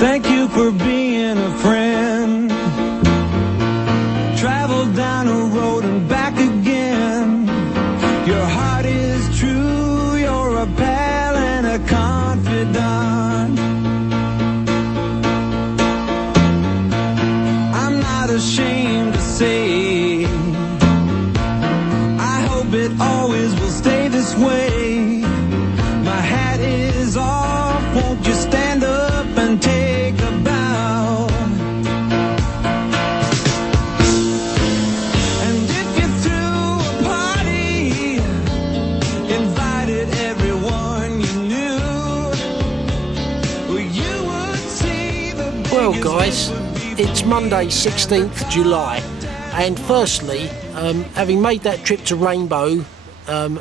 Thank you for being a friend. Travel down a road and back again. Your heart is true, you're a pal and a confidant. I'm not ashamed to say, I hope it always will stay this way. My hat is off, won't you stand up and take a bow? And if you threw a party, invited everyone you knew, well, you would see the biggest. Well guys, it's Monday 16th July, and firstly, having made that trip to Rainbow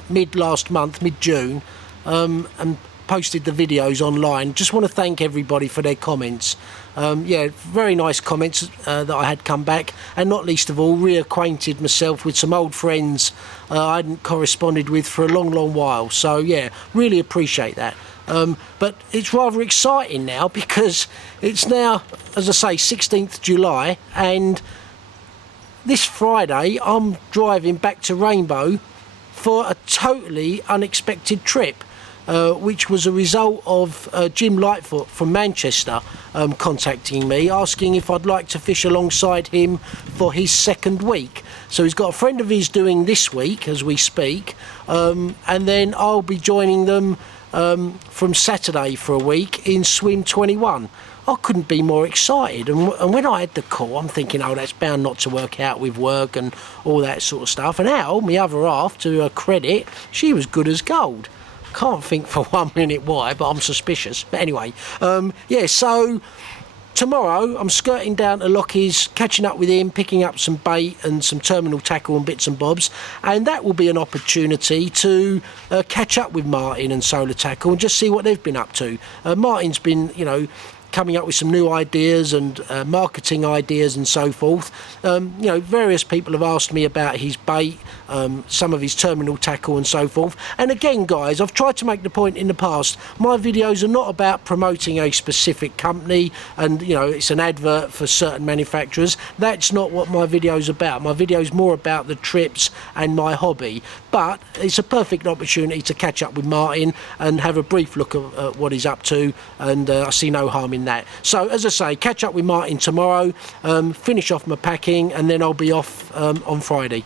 mid-June, and posted the videos online, just want to thank everybody for their comments. Yeah, very nice comments that I had come back, and not least of all, reacquainted myself with some old friends I hadn't corresponded with for a long while. So yeah, really appreciate that. But it's rather exciting now because it's now, as I say, 16th July, and this Friday I'm driving back to Rainbow for a totally unexpected trip, which was a result of Jim Lightfoot from Manchester contacting me, asking if I'd like to fish alongside him for his second week. So he's got a friend of his doing this week as we speak, and then I'll be joining them from Saturday for a week in Swim 21. I couldn't be more excited, and when I had the call, I'm thinking, oh, that's bound not to work out with work and all that sort of stuff. And Al, my other half, to her credit, she was good as gold. Can't think for 1 minute why, but I'm suspicious. But anyway, yeah, so tomorrow I'm skirting down to Lockie's, catching up with him, picking up some bait and some terminal tackle and bits and bobs, and that will be an opportunity to catch up with Martin and Solar Tackle and just see what they've been up to. Martin's been, you know, coming up with some new ideas and marketing ideas and so forth. You know, various people have asked me about his bait, some of his terminal tackle and so forth. And again, guys, I've tried to make the point in the past, my videos are not about promoting a specific company and, you know, it's an advert for certain manufacturers. That's not what my video's about. My video's more about the trips and my hobby. But it's a perfect opportunity to catch up with Martin and have a brief look at what he's up to, and I see no harm in that. So as I say, catch up with Martin tomorrow, finish off my packing, and then I'll be off on Friday.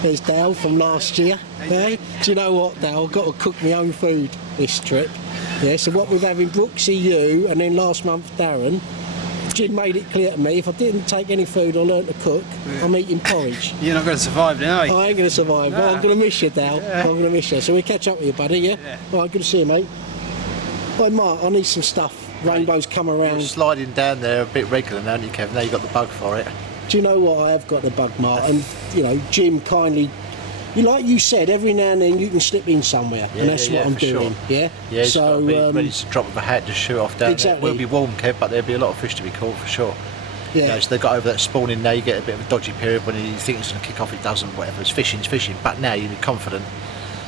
There's Dale from last year. Hey, do you know what, Dale? I've got to cook my own food this trip. Yeah, so what we're having, Brooksy, you, and then last month Darren. Jim made it clear to me, if I didn't take any food or learn to cook, I'm eating porridge. You're not going to survive now, are you? I ain't going to survive. Nah. Well, I'm going to miss you, Dale. Yeah. I'm going to miss you. So we'll catch up with you, buddy, yeah? All right, good to see you, mate. Right, Mark, I need some stuff. Rainbow's come around. You're sliding down there a bit regular now, aren't you, Kevin? Now you've got the bug for it. Do you know what? I have got the bug, Mark, and you know, Jim kindly, like you said, every now and then you can slip in somewhere, and that's what I'm doing. Sure. Yeah. Yeah. So be ready to drop of a hat, just shoot off down exactly. there. It will be warm, Kev, but there'll be a lot of fish to be caught for sure. Yeah. You know, so they got over that spawning now. You get a bit of a dodgy period when you think it's going to kick off, it doesn't. Whatever, it's fishing. But now you're confident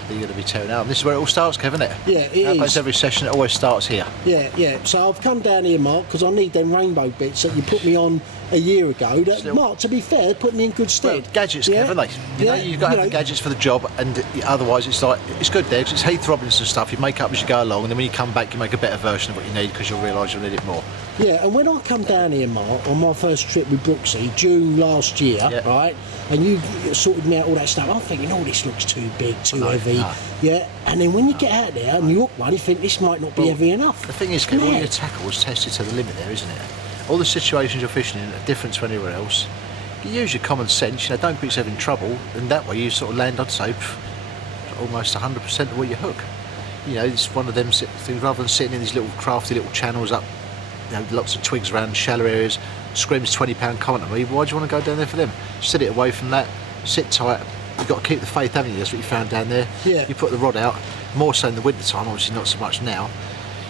that you're going to be tearing out. And this is where it all starts, Kevin, isn't it? Yeah, it is. Every session, it always starts here. Yeah. So I've come down here, Mark, because I need them rainbow bits that you put me on a year ago. That, Mark, to be fair, put me in good stead. Well, gadgets, Kevin, like, you know, you've got to have the gadgets for the job, and otherwise it's like, it's good there, because it's Heath Robinson stuff, you make up as you go along, and then when you come back you make a better version of what you need, because you'll realise you'll need it more. Yeah, and when I come down here, Mark, on my first trip with Brooksy, June last year, right, and you sorted me out all that stuff, I'm thinking, oh, this looks too big, too heavy. No. Yeah, and then when you get out there and you hook one, you think this might not be heavy enough. The thing is, Kevin, all your tackle was tested to the limit there, isn't it? All the situations you're fishing in are different to anywhere else. You use your common sense, you know, don't put yourself in trouble, and that way you sort of land, I'd say, almost 100% of what you hook. You know, it's one of them things, rather than sitting in these little crafty little channels up, you know, lots of twigs around shallow areas, screams £20 comment at me, why do you want to go down there for them? Sit it away from that, sit tight. You've got to keep the faith, haven't you? That's what you found down there. Yeah. You put the rod out, more so in the winter time, obviously not so much now.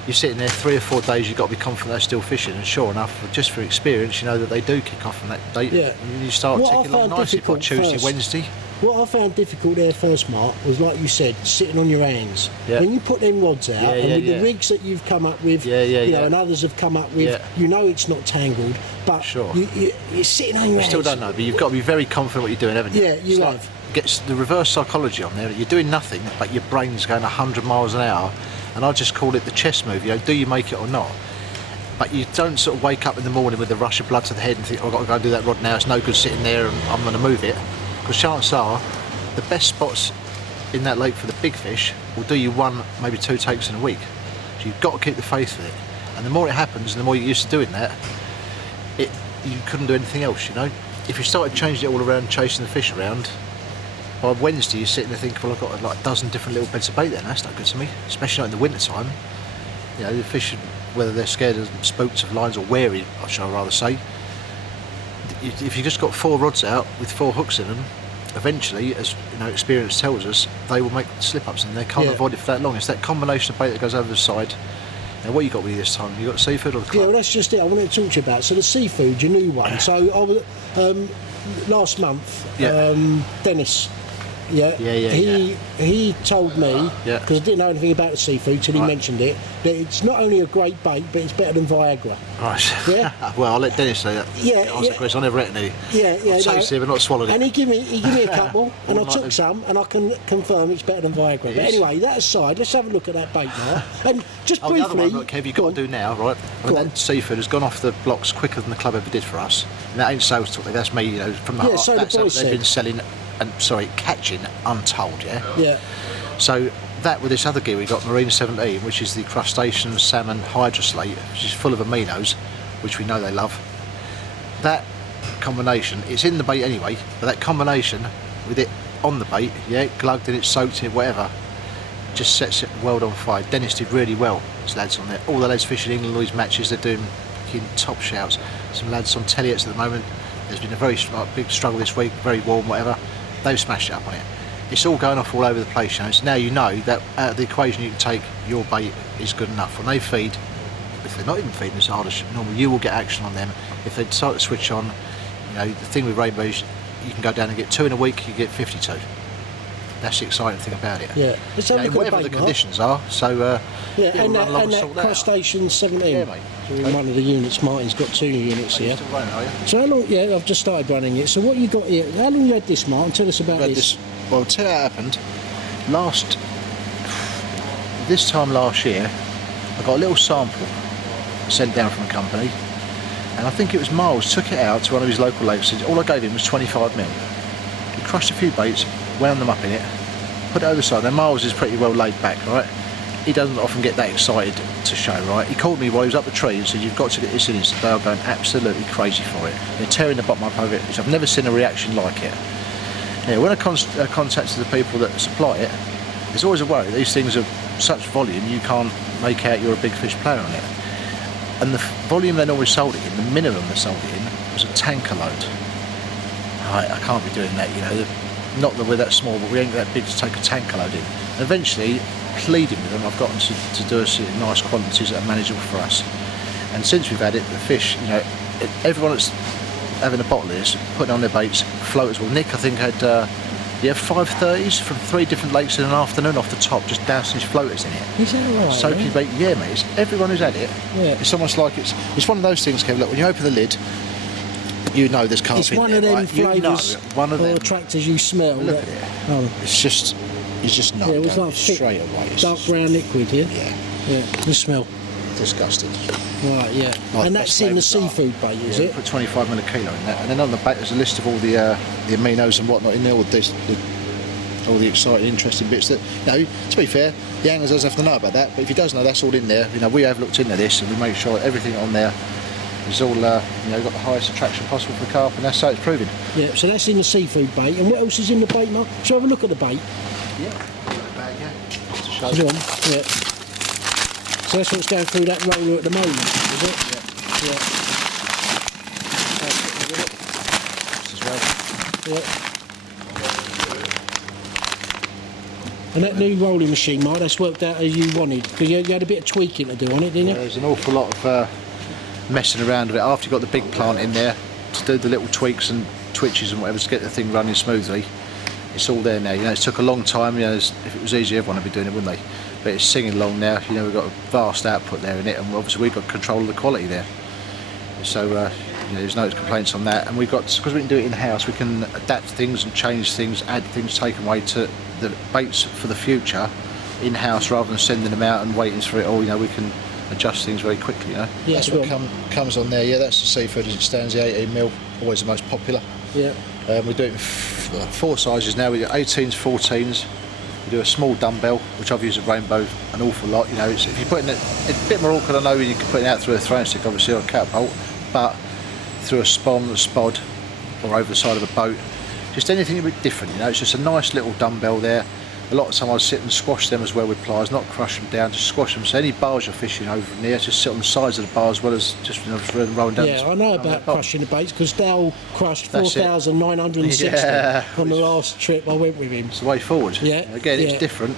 You're sitting there 3 or 4 days, you've got to be confident they're still fishing, and sure enough, just for experience, you know that they do kick off from that date. Yeah. And you start What I ticking along found nicely by difficult Tuesday, first- Wednesday. What I found difficult there first, Mark, was like you said, sitting on your hands. Yeah. When you put them rods out, Yeah, and yeah, with yeah. the rigs that you've come up with, Yeah, yeah, you know, yeah. and others have come up with, Yeah. you know it's not tangled, but Sure. you're sitting on your You hands. still don't know, but you've got to be very confident what you're doing, haven't you? Yeah, you It's have. Like, gets the reverse psychology on there. You're doing nothing, but your brain's going 100 miles an hour, and I just call it the chess move. You know, do you make it or not? But you don't sort of wake up in the morning with a rush of blood to the head and think, oh, I've got to go and do that rod now. It's no good sitting there, and I'm going to move it. Because chances are, the best spots in that lake for the big fish will do you 1, maybe 2 takes in a week. So you've got to keep the faith with it. And the more it happens, and the more you're used to doing that, you couldn't do anything else, you know. If you started changing it all around, chasing the fish around, by Wednesday you're sitting there thinking, well, I've got like a dozen different little beds of bait there, and that's not good to me, especially not in the winter time. You know, the fish, whether they're scared of spooks of lines or wary, I shall rather say, if you just got 4 rods out with 4 hooks in them, eventually, as you know, experience tells us, they will make slip-ups, and they can't Yeah. avoid it for that long. It's that combination of bait that goes over the side. Now, what you got with you this time? You got seafood or the Yeah, carp? well, that's just it. I wanted to talk to you about. So the seafood, your new one. So I was last month. Yeah. Dennis. Yeah. He told me Yeah. because I didn't know anything about the seafood till he Right. mentioned it, that it's not only a great bait, but it's better than Viagra. Right. Yeah. Well, I'll let Dennis say that. Yeah, Answer yeah. the question. I never ate any. Yeah, yeah. I've tasted it, but not swallowed And it. he gave me a couple, and I Wouldn't like took them. some, and I can confirm it's better than Viagra. But is. anyway, that aside, let's have a look at that bait now. And just Oh, the briefly, other one, look, Kev, you've go got on. to do now, right? I mean, Go on. that seafood has gone off the blocks quicker than the club ever did for us. And that ain't sales talk, that's me, you know, from the Yeah, heart. so the That's boys they've said. been selling, and catching untold, yeah? Yeah. So that with this other gear we got, Marine 17, which is the crustacean salmon hydroslate, which is full of aminos, which we know they love. That combination, it's in the bait anyway, but that combination with it on the bait, yeah, glugged in it, soaked in it, whatever, just sets it the world on fire. Dennis did really well, his lads on there. All the lads fishing England, all these matches, they're doing fucking top shouts. Some lads on Telliots at the moment, there's been a very big struggle this week, very warm, whatever. They've smashed it up on it. It's all going off all over the place, you know. So now you know that out of the equation you can take, your bait is good enough. When they feed, if they're not even feeding as hard as normal, you will get action on them. If they start to switch on, you know, the thing with rainbows, you can go down and get 2 in a week, you get 52. That's the exciting thing about it. Yeah. Let's have a look at whatever the the bait, Mark. conditions are, so Yeah, we'll and run along that sort that out. crustacean 17. Yeah, mate. So in one of the units, Martin's got 2 units Are you here. still running, are you? So how long? Yeah, I've just started running it. So what you got here? How long you had this, Martin? Tell us about But this. well, I'll tell you what happened. This time last year, I got a little sample sent down from a company, and I think it was Miles took it out to one of his local lakes. All I gave him was 25 mil. He crushed a few baits, wound them up in it, put it over the side. Now Miles is pretty well laid back, right? He doesn't often get that excited to show, right? He called me while he was up the tree and said, "You've got to get this in." They are going absolutely crazy for it. They're tearing the bottom up over it. I've never seen a reaction like it. Yeah, when I contacted the people that supply it, there's always a worry. These things are such volume, you can't make out you're a big fish player on it. And the volume they normally sold it in, the minimum they sold it in, was a tanker load. I can't be doing that, you know. Not that we're that small, but we ain't that big to take a tanker load in. And eventually, pleading with them, I've gotten to do us in nice quantities that are manageable for us. And since we've had it, the fish, you know, everyone that's having a bottle of this, putting on their baits, floaters. Well, Nick, I think, had 530s from 3 different lakes in an afternoon off the top, just dousing his floaters in it. Is that right? Soaking bait, yeah, mate. Everyone who's had it, Yeah. it's almost like it's one of those things, Kev. Look, when you open the lid, you know there's carp It's in one there, of them right? You know, flavours one of or them. attractors you smell. Look at it. Oh, It's just not. yeah, it was like thick, straight away. It's dark brown liquid, yeah? Yeah, Yeah, the smell. disgusting. Right, yeah. Like And best that's in the flavours are. seafood bait, is Yeah, it? put 25 mil a kilo in that, and then on the back there's a list of all the aminos and whatnot in there, all the exciting, interesting bits that, you know, to be fair, the anglers doesn't have to know about that, but if he does know, that's all in there. You know, we have looked into this and we make sure everything on there is all, you know, got the highest attraction possible for carp, and that's how it's proving. Yeah, so that's in the seafood bait. And what else is in the bait, Mark? Shall we have a look at the bait? Yeah, bag, yeah. Just to show Go on, yeah. So that's what's going through that roller at the moment, is it? Yeah. Yeah. Yeah. And that new rolling machine, Mark, that's worked out as you wanted, because you had a bit of tweaking to do on it, didn't you? There's an awful lot of messing around with it after you've got the big plant in there to do the little tweaks and twitches and whatever to get the thing running smoothly. It's all there now. You know, it took a long time. You know, if it was easy, everyone would be doing it, wouldn't they? But it's singing along now. You know, we've got a vast output there in it, and obviously we've got control of the quality there. So you know, there's no complaints on that. And we've got, because we can do it in house, we can adapt things and change things, add things, take away to the baits for the future in house rather than sending them out and waiting for it all. You know, we can adjust things very quickly. You know. Yeah, that's what comes on there. Yeah, that's the seafood as it stands. The 18mm, always the most popular. Yeah. We do it in 4 sizes now. We do 18s, 14s. We do a small dumbbell, which I've used at Rainbow an awful lot. You know, if you're putting it, it's a bit more awkward. I know you can put it out through a throwing stick, obviously, or a catapult, but through a spod, or over the side of a boat, just anything a bit different. You know, it's just a nice little dumbbell there. A lot of time I sit and squash them as well with pliers, not crush them down, just squash them. So any bars you're fishing over in there, just sit on the sides of the bar as well as just, you know, rolling down. Yeah, I know about crushing the baits because Dale crushed 4,960 on the last trip I went with him. It's the way forward. Yeah. Again, it's different,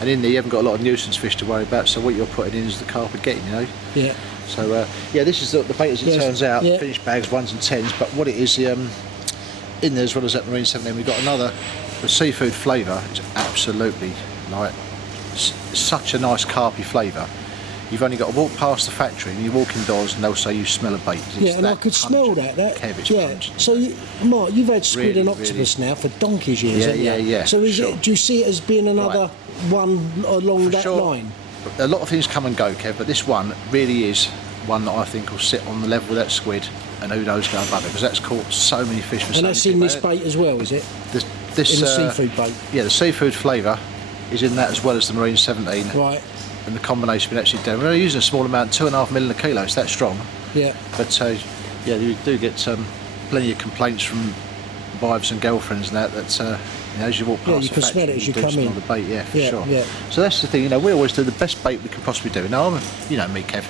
and in there you haven't got a lot of nuisance fish to worry about. So what you're putting in is the carp getting, you know. Yeah. So yeah, this is the bait as it turns out. Finished bags, 1s and 10s. But what it is, in there as well as that Marine 17, we've got another. The seafood flavour is absolutely like such a nice carpy flavour. You've only got to walk past the factory and you walk indoors and they'll say you smell a bait. Yeah, and I could smell that. Yeah. So, Mark, you've had squid and octopus now for donkey's years, haven't you? Yeah. So do you see it as being another one along that line? A lot of things come and go, Kev, but this one really is one that I think will sit on the level with that squid, and who knows go above it, because that's caught so many fish for so many. And that's in this bait as well, is it? This in the seafood bait? Yeah, the seafood flavour is in that as well as the Marine 17. Right. And the combination been actually done. We're only using a small amount, 2.5 mil a kilo, it's that strong. Yeah. But yeah, you do get plenty of complaints from wives and girlfriends and that you know, as you walk past you can smell it as you come in. The bait, yeah, for sure. Yeah. So that's the thing, you know, we always do the best bait we can possibly do. Now, you know me, Kev,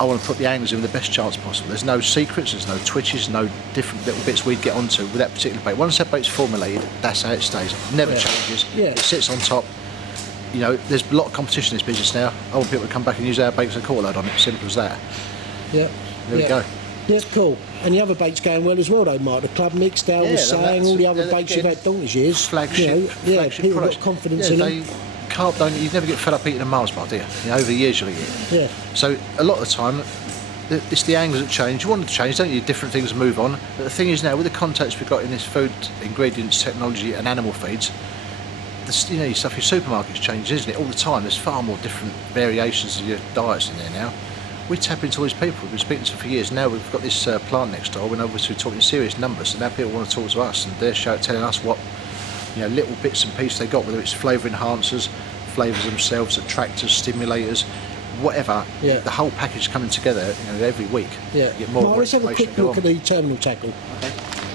I want to put the anglers in the best chance possible. There's no secrets, there's no twitches, no different little bits we'd get onto with that particular bait. Once that bait's formulated, that's how it stays. It never changes. Yeah. It sits on top. You know, there's a lot of competition in this business now. I want people to come back and use our baits and caught load on it. Simple as that. Yeah. There we go. Yeah, cool. And the other bait's going well as well, though, Mark. The club mix, Dale was saying, all the other baits you've had donkey's years. Flagship. Flagship people products. got confidence in them. Carp you never get fed up eating a Mars bar, do you? You know, over the years you'll eat it. Yeah. So a lot of the time, it's the anglers that change. You want to change, don't you? Different things move on. But the thing is now, with the context we've got in this food, ingredients, technology, and animal feeds, you know, your stuff, your supermarkets change, isn't it? All the time. There's far more different variations of your diets in there now. We tap into all these people. We've been speaking to them for years. Now we've got this plant next door. We're obviously talking serious numbers, so now people want to talk to us, and they're telling us what, you know, little bits and pieces they got, whether it's flavour enhancers, flavours themselves, attractors, stimulators, whatever. Yeah. The whole package is coming together, you know, every week. Yeah. You get more Mark, let's have a quick look at the terminal tackle. Okay.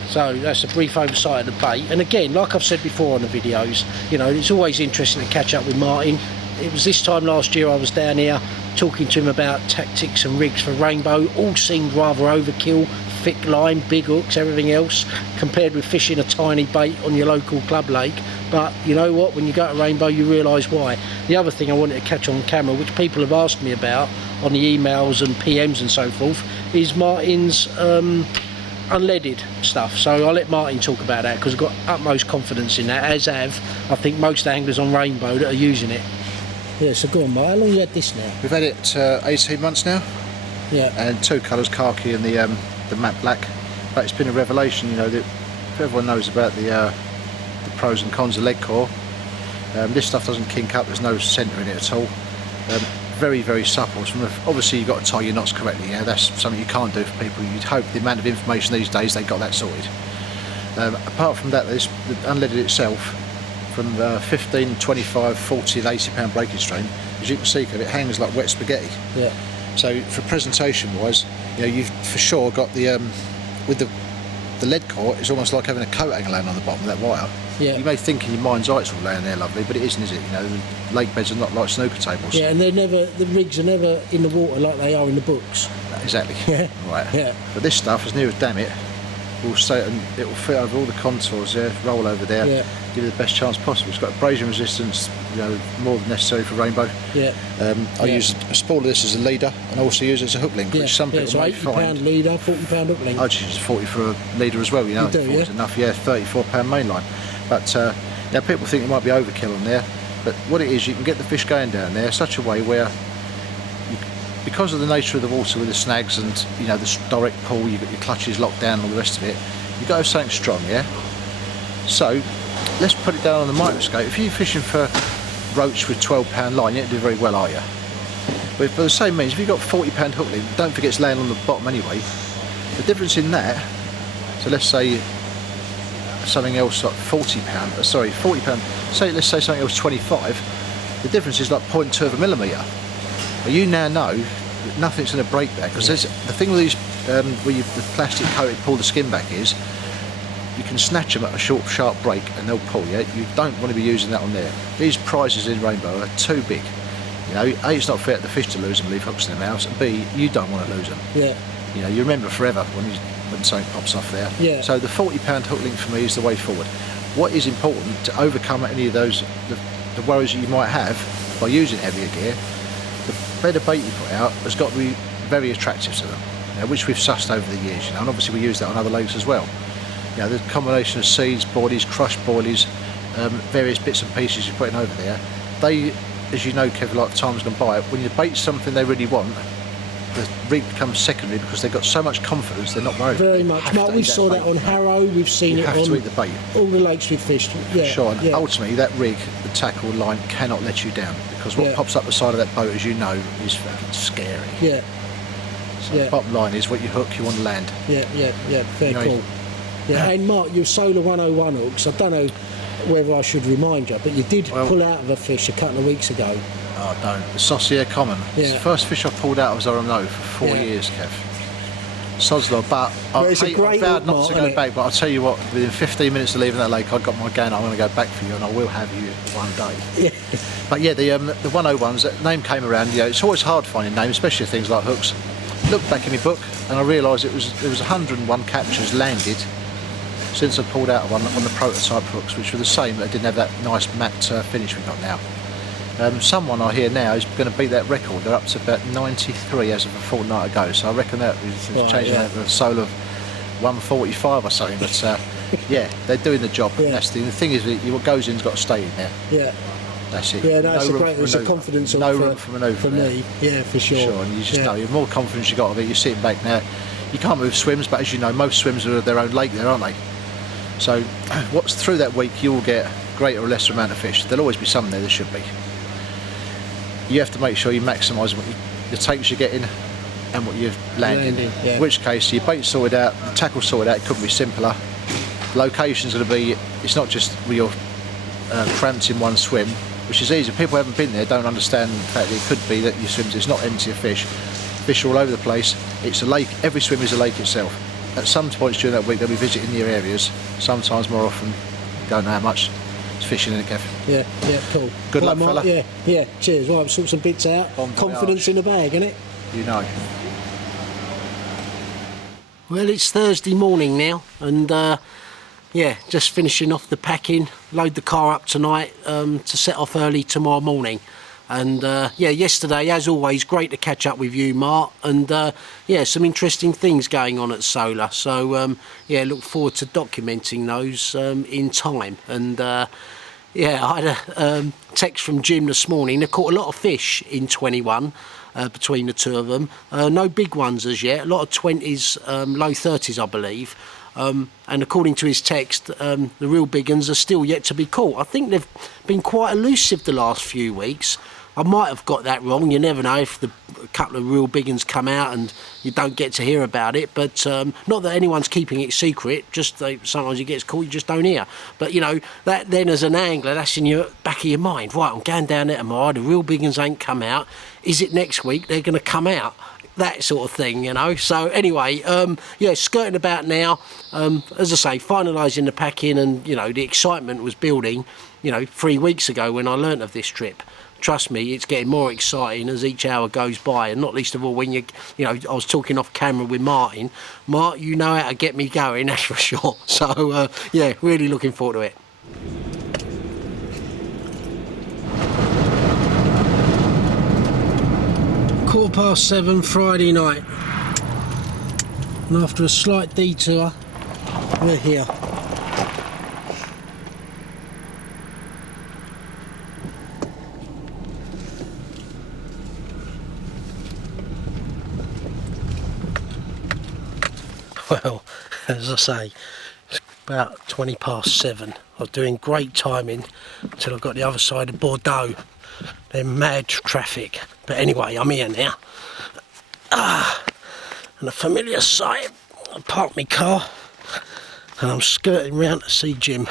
So that's a brief oversight of the bait. And again, like I've said before on the videos, you know, it's always interesting to catch up with Martin. It was this time last year I was down here talking to him about tactics and rigs for Rainbow. All seemed rather overkill, thick line, big hooks, everything else, compared with fishing a tiny bait on your local club lake. But you know what, when you go to Rainbow you realise why. The other thing I wanted to catch on camera, which people have asked me about on the emails and PMs and so forth, is Martin's unleaded stuff. So I'll let Martin talk about that, because I've got utmost confidence in that, as have I think most anglers on Rainbow that are using it. Yeah, so go on, Mark, how long have you had this now? We've had it 18 months now. Yeah. And 2 colours, khaki and the matte black. But it's been a revelation, you know, that everyone knows about the pros and cons of lead core. This stuff doesn't kink up, there's no centre in it at all. Very, very supple. Obviously you've got to tie your knots correctly, yeah? That's something you can't do for people. You'd hope the amount of information these days, they got that sorted. Apart from that, the unleaded itself, from 15, 25, 40 and 80 pound breaking strain, as you can see, it hangs like wet spaghetti. Yeah. So for presentation wise, you know, you've for sure got the with the lead core, it's almost like having a coat hanger laying on the bottom of that wire. Yeah. You may think in your mind's eye it's all laying there lovely, but it isn't, is it? You know, the lake beds are not like snooker tables. Yeah, and the rigs are never in the water like they are in the books. Exactly. Yeah. Right. Yeah. But this stuff, as near as damn it, will stay and it will fit over all the contours there, roll over there, Yeah. give you the best chance possible. It's got abrasion resistance, you know, more than necessary for rainbow. Yeah. I use a spool of this as a leader and also use it as a hook link, Yeah. which some people so may £80 find. leader, £40 hook link. I just use 40 for a leader as well, you know. You do, 40 is enough, yeah, £34 mainline. But now people think it might be overkill on there, but what it is, you can get the fish going down there such a way where, because of the nature of the water with the snags and, you know, the direct pull, you've got your clutches locked down and all the rest of it, you've got to have something strong, yeah? So, let's put it down on the microscope. If you're fishing for roach with £12 line, you don't do very well, are you? But by the same means, if you've got £40 hook link, don't forget it's laying on the bottom anyway. The difference in that, so let's say something else like £40, say, let's say something else 25, the difference is like 0.2 of a millimetre. But you now know that nothing's going to break that, because there's the thing with these where the plastic coated pull the skin back is, you can snatch them at a short sharp break and they'll pull. Yeah, you don't want to be using that on there. These prizes in rainbow are too big. You know, A, it's not fair to the fish to lose them, leave hooks in their mouths, and B, you don't want to lose them. Yeah. You know, you remember forever when something pops off there. Yeah. So the £40 hook link for me is the way forward. What is important to overcome any of those the worries that you might have by using heavier gear, the better bait you put out has got to be very attractive to them, you know, which we've sussed over the years, you know, and obviously we use that on other lakes as well. You know, the combination of seeds, boilies, crushed boilies, various bits and pieces you're putting over there, they, as you know, Kev, like time's gone by, when you bait something they really want, the rig becomes secondary because they've got so much confidence they're not worried. Very much. Mark, we saw that on Harrow, we've seen it on... You have to eat the bait. All the lakes we've fished. Yeah. Sure, and ultimately that rig, the tackle line, cannot let you down, because what pops up the side of that boat, as you know, is fucking scary. Yeah. So the bottom line is, what you hook, you want to land. Yeah, fair call. Yeah, and Mark, your Solar 101 hooks, I don't know whether I should remind you, but you did pull out of a fish a couple of weeks ago. Oh, don't. The Saucier Common. Yeah. It's the first fish I pulled out of Zorano for 4 years, Kev. Sod's law, but I vowed not to go back, but I'll tell you what, within 15 minutes of leaving that lake, I got my gun, I'm going to go back for you, and I will have you one day. Yeah. But yeah, the 101s, that name came around, you know, it's always hard finding names, especially things like hooks. Looked back in my book, and I realised there was 101 captures landed since I pulled out of one on the prototype hooks, which were the same, but didn't have that nice matte finish we've got now. Someone I hear now is going to beat that record. They're up to about 93 as of a fortnight ago, so I reckon that is changing that to a Solar 145 or something. But yeah, they're doing the job. Yeah. That's the thing is, what goes in's got to stay in there. Yeah. That's it. Yeah, that's it's a confidence. No room for manoeuvre for me. Yeah, for sure. Sure, and you just know, the more confidence you got of it, you're sitting back now. You can't move swims, but as you know, most swims are their own lake there, aren't they? So, what's through that week, you will get greater or lesser amount of fish. There'll always be some there should be. You have to make sure you maximise the takes you're getting and what you're landing. In which case, your bait's sorted out, the tackle's sorted out, it couldn't be simpler. Location's going to be, it's not just where you're cramped in one swim, which is easy. People who haven't been there don't understand the fact that it could be that your swims, it's not empty of fish. Fish are all over the place. It's a lake, every swim is a lake itself. At some points during that week, they'll be visiting your areas, sometimes more often, don't know how much. Fishing in it, Kev. Yeah, cool. Good luck, Mark, fella. Yeah, cheers. Well, I've sorted some bits out. Confidence in the bag, innit? You know. Well, it's Thursday morning now, and yeah, just finishing off the packing. Load the car up tonight to set off early tomorrow morning. And yeah, yesterday, as always, great to catch up with you, Mark. And yeah, some interesting things going on at Solar. So yeah, look forward to documenting those in time. And yeah, I had a text from Jim this morning. They caught a lot of fish in 21 between the two of them. No big ones as yet. A lot of 20s, low 30s, I believe. And according to his text, the real big ones are still yet to be caught. I think they've been quite elusive the last few weeks. I might have got that wrong. You never know if a couple of real big ones come out and you don't get to hear about it. But not that anyone's keeping it secret. Just sometimes it gets caught, you just don't hear. But you know, that then as an angler, that's in your back of your mind. Right, I'm going down there tomorrow. The real big ones ain't come out. Is it next week they're going to come out? That sort of thing, you know. So anyway, yeah, skirting about now. As I say, finalising the packing, and you know, the excitement was building, you know, 3 weeks ago when I learnt of this trip. trust me, it's getting more exciting as each hour goes by, and not least of all when you know, I was talking off camera with Martin. Mark, you know how to get me going, that's for sure. So yeah, really looking forward to it. £7:15 Friday night, and after a slight detour, we're here. Well, as I say, it's about 7:20. I was doing great timing until I got the other side of Bordeaux. They're mad traffic. But anyway, I'm here now. And a familiar sight. I parked my car and I'm skirting round to see Jim.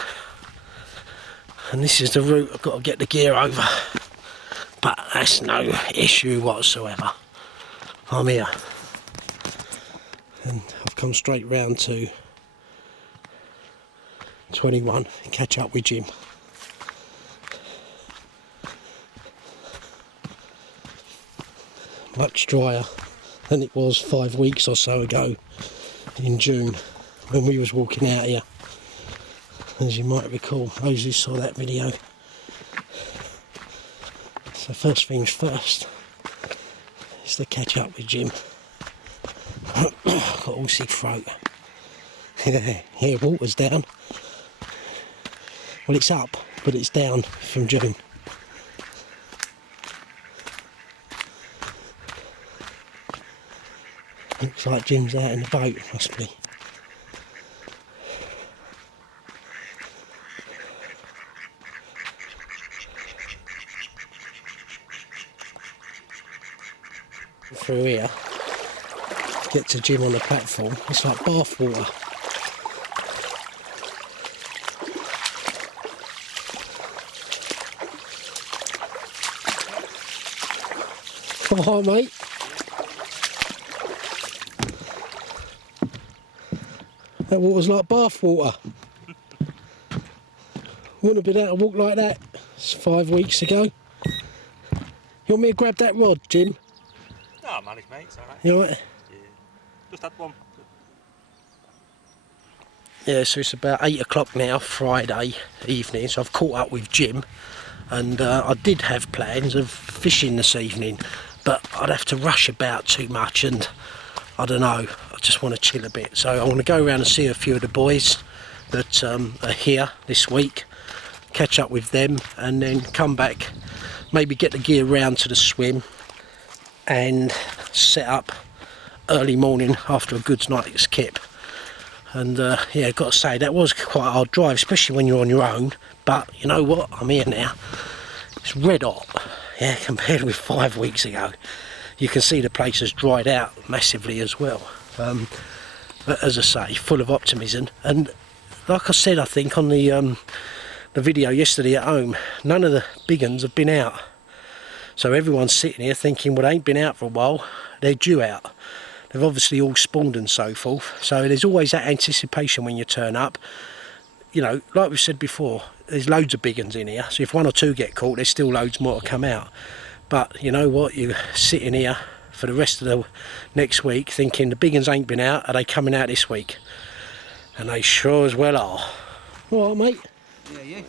And this is the route I've got to get the gear over. But that's no issue whatsoever. I'm here. And I've come straight round to 21 and catch up with Jim. Much drier than it was 5 weeks or so ago in June when we was walking out here, as you might recall, those who saw that video. So first things first is to catch up with Jim. Got all sick throat. Yeah, water's down. Well, it's up, but it's down from June. Looks like Jim's out in the boat, must be. Through here, get to Jim on the platform, it's like bath water. Oh, mate. That water's like bath water. Wouldn't have been able to walk like that 5 weeks ago. You want me to grab that rod, Jim? No, I managed, mate, it's alright. You alright? Yeah. Just had one. Yeah, so it's about 8 o'clock now, Friday evening, so I've caught up with Jim, and I did have plans of fishing this evening, but I'd have to rush about too much, and I don't know, I just want to chill a bit. So I want to go around and see a few of the boys that are here this week, catch up with them, and then come back, maybe get the gear round to the swim and set up early morning after a good night's kip. And yeah, got to say, that was quite a hard drive, especially when you're on your own, but you know what, I'm here now. It's red hot, yeah, compared with 5 weeks ago. You can see the place has dried out massively as well. But as I say, full of optimism. And like I said, I think on the video yesterday at home, none of the big uns have been out. So everyone's sitting here thinking, well, they ain't been out for a while, they're due out. They've obviously all spawned and so forth. So there's always that anticipation when you turn up. You know, like we said before, there's loads of big uns in here. So if 1 or 2 get caught, there's still loads more to come out. But you know what, you're sitting here for the rest of the next week thinking the big uns ain't been out, are they coming out this week? And they sure as well are. All right, mate? Yeah, you?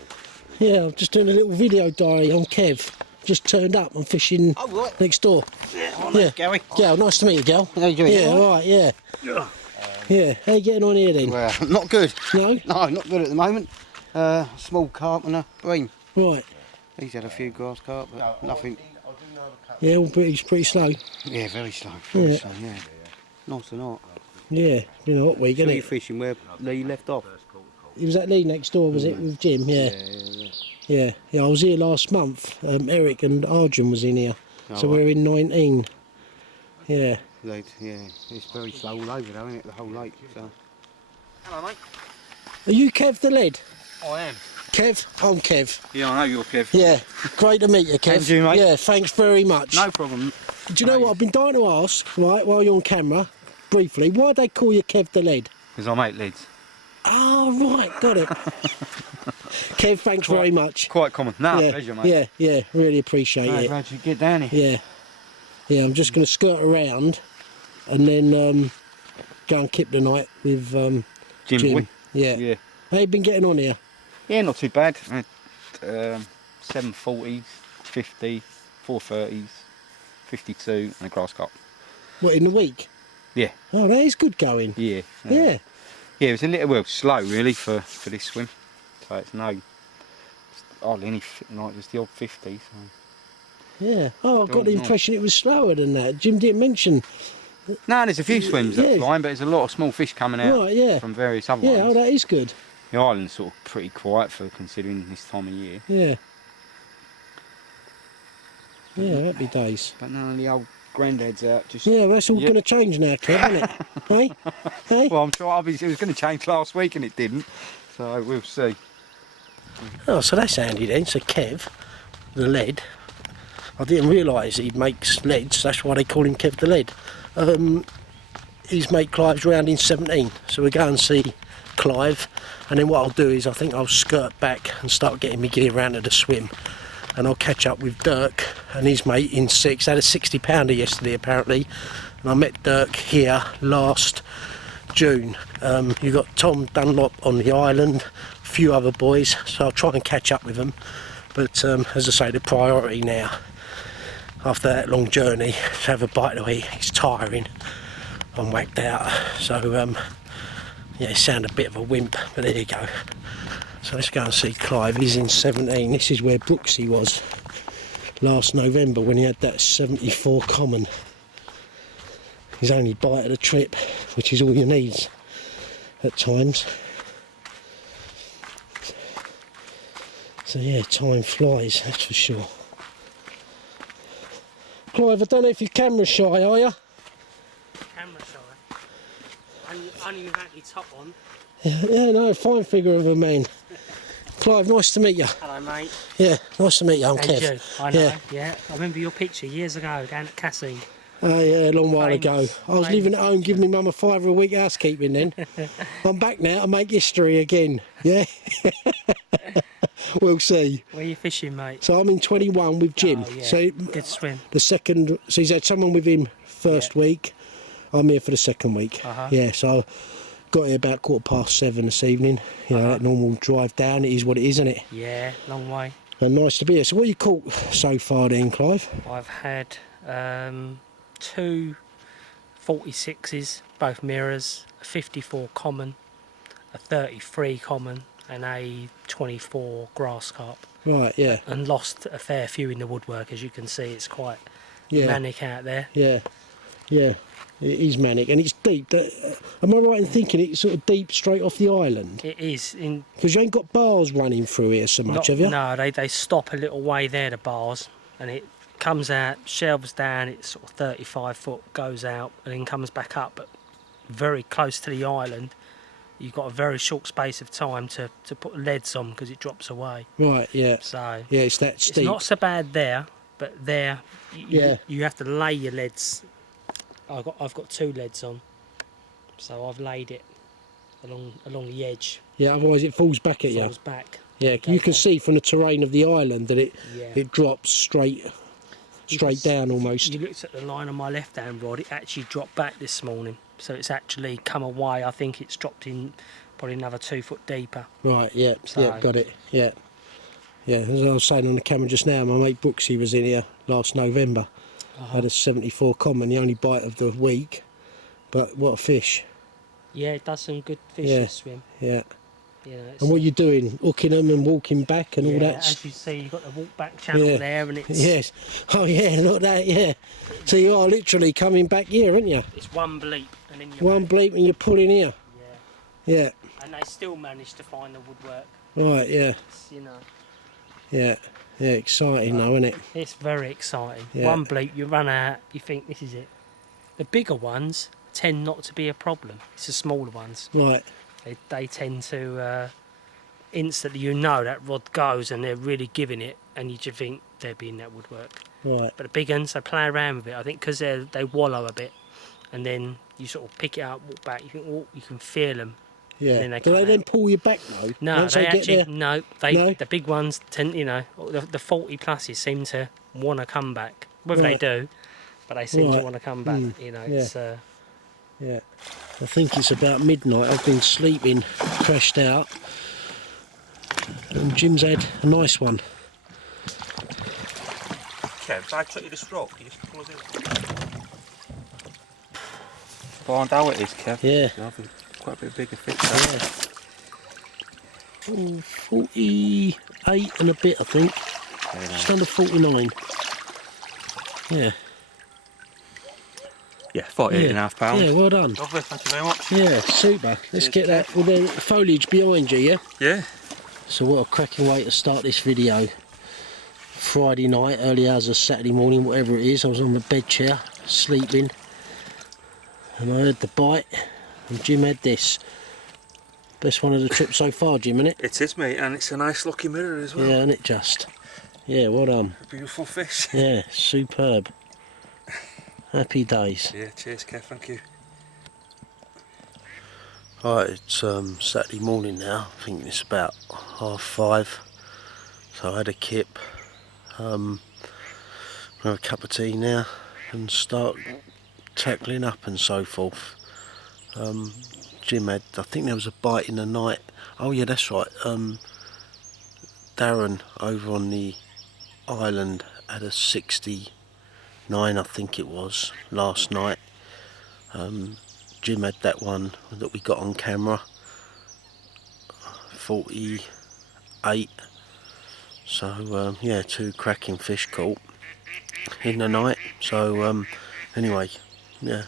Yeah, I'm just doing a little video diary on Kev. Just turned up, I'm fishing next door. Yeah, Yeah, Gary. Gal, nice to meet you, Gal. How you doing? Yeah, all right, yeah. Yeah, how you getting on here then? Well, not good. No? No, not good at the moment. Small carp and a bream. Right. He's had a few grass carp, but nothing. Yeah, all pretty slow. Yeah, very slow. Very Yeah. slow, yeah. Nice and hot. Yeah, been a hot week, So hasn't you it? fishing where Lee left off? It was at Lee next door, was it, with Jim? Yeah. Yeah, I was here last month. Eric and Arjun was in here. So we're in 19. Yeah. Yeah, it's very slow all over though, isn't it? The whole lake. So. Hello, mate. Are you Kev the lead? I am. Kev? I'm Kev. Yeah, I know you're Kev. Yeah, great to meet you, Kev. And you, mate. Yeah, thanks very much. No problem. Do you know what I've been dying to ask, right, while you're on camera, briefly, why do they call you Kev the lead? Because I make leads. Oh, right, got it. Kev, thanks very much. Quite common. No, Yeah, pleasure, mate. yeah, really appreciate No, it. glad you get down here. Yeah, I'm just going to skirt around and then go and keep the night with Jim Jim. boy. Yeah. Yeah. How you been getting on here? Yeah, not too bad. 740s, 50, 430s, 52, and a grass carp. What, in the week? Yeah. Oh, that is good going. Yeah. Yeah. Yeah, it was a little well slow really for this swim. So it's hardly any like just the odd 50. So. Yeah. Oh, I got the Don't know. impression it was slower than that. Jim didn't mention. No, there's a few swims that Yeah. are flying, but there's a lot of small fish coming out Right, yeah. from various other Yeah, oh, ones. that is good. The island's sort of pretty quiet for considering this time of year. Yeah. Yeah, happy days. But none of the old granddad's out. Just Yeah, well, that's all Yeah. going to change now, Kev, isn't it? Hey? Hey? Well, I'm sure obviously it was going to change last week and it didn't. So we'll see. Oh, so that's handy then. So Kev, the lead. I didn't realise he makes leads. That's why they call him Kev the Lead. His mate Clive's round in 17. So we'll go and see Clive. And then what I'll do is I think I'll skirt back and start getting me gear around to the swim. And I'll catch up with Dirk and his mate in 6. They had a 60 pounder yesterday apparently. And I met Dirk here last June. You got Tom Dunlop on the island, a few other boys, so I'll try and catch up with them. But as I say, the priority now, after that long journey, to have a bite to eat. It's tiring. I'm whacked out. So yeah, it sounded a bit of a wimp, but there you go. So let's go and see Clive. He's in 17. This is where Brooksy was last November when he had that 74 common. His only bite of the trip, which is all you need at times. So yeah, time flies, that's for sure. Clive, I don't know if you're camera shy, are you? Camera shy. Only without your top on. Yeah, no, fine figure of a man. Clive, nice to meet you. Hello, mate. Yeah, nice to meet you. I'm And Kev. you. I know. Yeah. Yeah. I remember your picture years ago down at Cassine. Oh yeah, a long while ago. Famous. I was living at home giving my mum a £5 a week housekeeping then. I'm back now to make history again. Yeah? We'll see. Where you fishing, mate? So I'm in 21 with Jim. Oh, yeah. So Good swim. the second, so he's had someone with him first week. I'm here for the second week. Uh-huh. Yeah, so got here about 7:15 this evening. You know, that normal drive down. It is what it is, isn't it? Yeah, long way. And nice to be here. So what you caught so far then, Clive? I've had 2 46s, both mirrors, a 54 common, a 33 common, and a 24 grass carp. Right, yeah. And lost a fair few in the woodwork, as you can see. It's quite Yeah. manic out there. Yeah, yeah. It is manic and it's deep. Am I right in thinking it's sort of deep straight off the island? It is in. Because you ain't got bars running through here so much, have you? No, they stop a little way there, the bars, and it comes out, shelves down, it's sort of 35 foot, goes out, and then comes back up, but very close to the island. You've got a very short space of time to put leads on because it drops away. Right, yeah. So Yeah, it's that steep. it's not so bad there, but there you have to lay your leads. I've got 2 leads on, so I've laid it along the edge. Yeah, otherwise it falls back at you. Falls back. Yeah, you can see from the terrain of the island that it Yeah. drops straight down almost. You looked at the line on my left hand rod, it actually dropped back this morning. So it's actually come away. I think it's dropped in probably another 2 foot deeper. Right, yeah, So- yeah, got it, yeah. Yeah, as I was saying on the camera just now, my mate Brooksy was in here last November. Had a 74 common, the only bite of the week. But what a fish, Yeah, it does some good fish Yeah. to swim. yeah. You know, it's, And what you doing? Hooking them and walking back and all yeah, that? as you see, you've got the walk back channel Yeah. there, and it's Yes. Oh yeah, look at that, yeah. So you are literally coming back here, aren't you? it's one bleep, and then you're One back. bleep and you're pulling here. Yeah, Yeah. and they still manage to find the woodwork. Right, yeah. It's, you know, Yeah. Yeah, exciting though, isn't it? it's very exciting. Yeah. One bleep, you run out, you think this is it. The bigger ones tend not to be a problem. It's the smaller ones. Right. They tend to instantly, you know, that rod goes and they're really giving it, and you just think they'll be in that woodwork. Right. But the big ones, they play around with it. I think because they wallow a bit, and then you sort of pick it up, walk back. You think, oh, you can feel them Yeah. And then they Do come they out. then pull you back though? No, Once they get actually there? no. No? The big ones tend, you know, the 40 pluses seem to want to come back. Whether Right. they do, but they seem to Right. want to come back. You know, Yeah. it's Yeah. I think it's about midnight. I've been sleeping, crashed out, and Jim's had a nice one. Kev, so I took you this rope, can you just pull us in? Find how it is, Kev. Yeah. You'll have quite a bit bigger fish. Yeah. Oh, 48 and a bit, I think. Just under 49. Yeah. Yeah, 48.5 pounds. Yeah, well done. Lovely, thank you very much. Yeah, super. Let's Cheers, get that with the foliage behind you, yeah? Yeah. So what a cracking way to start this video. Friday night, early hours of Saturday morning, whatever it is. I was on the bed chair, sleeping. And I heard the bite, and Jim had this. Best one of the trip so far, Jim, innit? It is, mate, and it's a nice lucky mirror as well. Yeah, and it just. Yeah, well done. A beautiful fish. Yeah, superb. Happy days. Yeah, cheers, Kev, thank you. Right, it's Saturday morning now. I think it's about 5:30. So I had a kip. Have a cup of tea now and start tackling up and so forth. Jim had, I think there was a bite in the night. Oh yeah, that's right. Darren over on the island had a 69, I think it was, last night. Jim had that one that we got on camera, 48. So yeah, 2 cracking fish caught in the night. So anyway, yeah,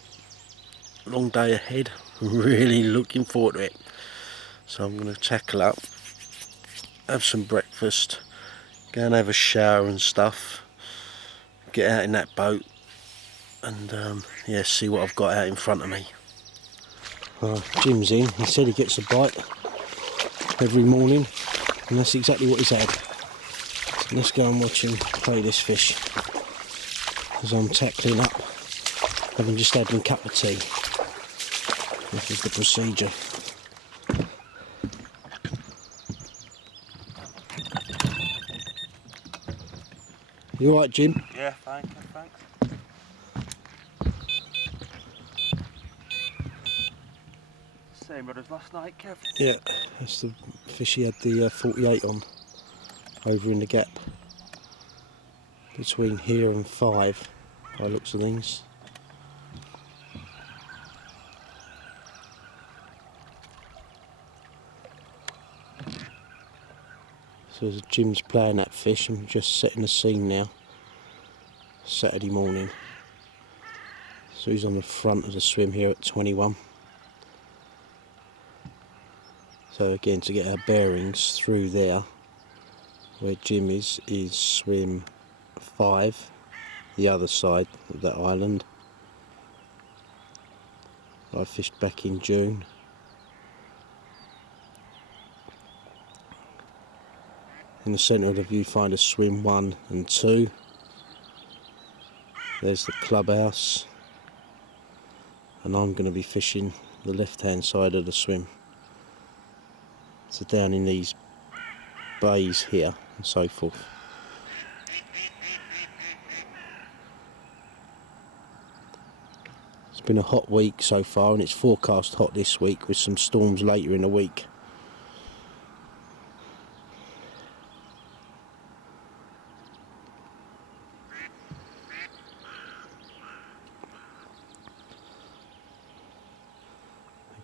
long day ahead. Really looking forward to it. So I'm going to tackle up, have some breakfast, go and have a shower and stuff, get out in that boat, and yeah, see what I've got out in front of me. Jim's in. He said he gets a bite every morning, and that's exactly what he's had. So let's go and watch him play this fish as I'm tackling up, having just had a cup of tea. This is the procedure. You alright, Jim? Yeah, fine, Kev, thanks. Same rod as last night, Kev. Yeah, that's the fish he had the 48 on, over in the gap. Between here and 5, by looks of things. So as Jim's playing that fish, I'm just setting the scene now. Saturday morning. So he's on the front of the swim here at 21. So again, to get our bearings through there, where Jim is swim 5, the other side of that island. I fished back in June. In the centre of the viewfinder, swim 1 and 2. There's the clubhouse, and I'm going to be fishing the left hand side of the swim. So down in these bays here and so forth. It's been a hot week so far, and it's forecast hot this week with some storms later in the week.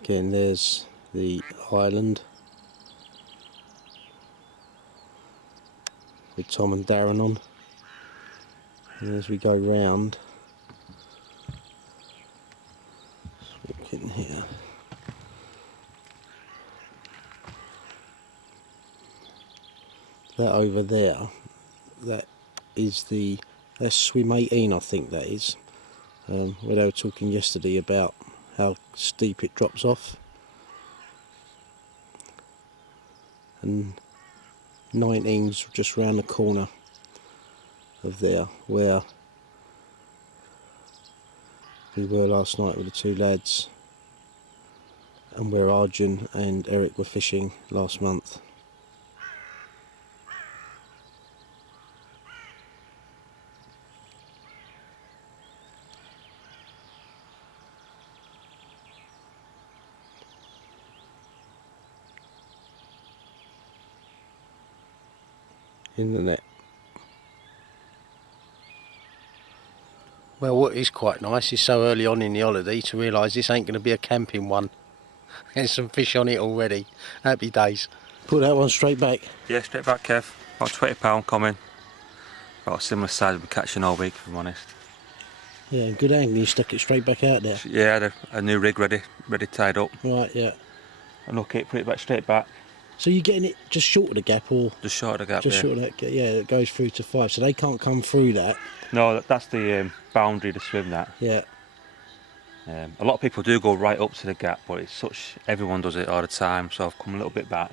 Again, there's the island with Tom and Darren on, and as we go round, let's walk in here. That over there, that is that's swim 18, I think that is, where they were talking yesterday about how steep it drops off, and 19's just round the corner of there where we were last night with the 2 lads and where Arjun and Eric were fishing last month. In the net. Well, what is quite nice is so early on in the holiday to realise this ain't going to be a camping one. There's some fish on it already. Happy days. Put that one straight back. Yeah, straight back, Kev. About £20 coming. About a similar size we're catching all week, if I'm honest. Yeah, good angle. You stuck it straight back out there. Yeah, I had a new rig ready tied up. Right, yeah. And look, put it back straight back. So you're getting it just short of the gap, or Just short of the gap, just short of that gap? Yeah, it goes through to 5, so they can't come through that. No, that's the boundary of the swim, that. Yeah. A lot of people do go right up to the gap, but it's such, everyone does it all the time, so I've come a little bit back,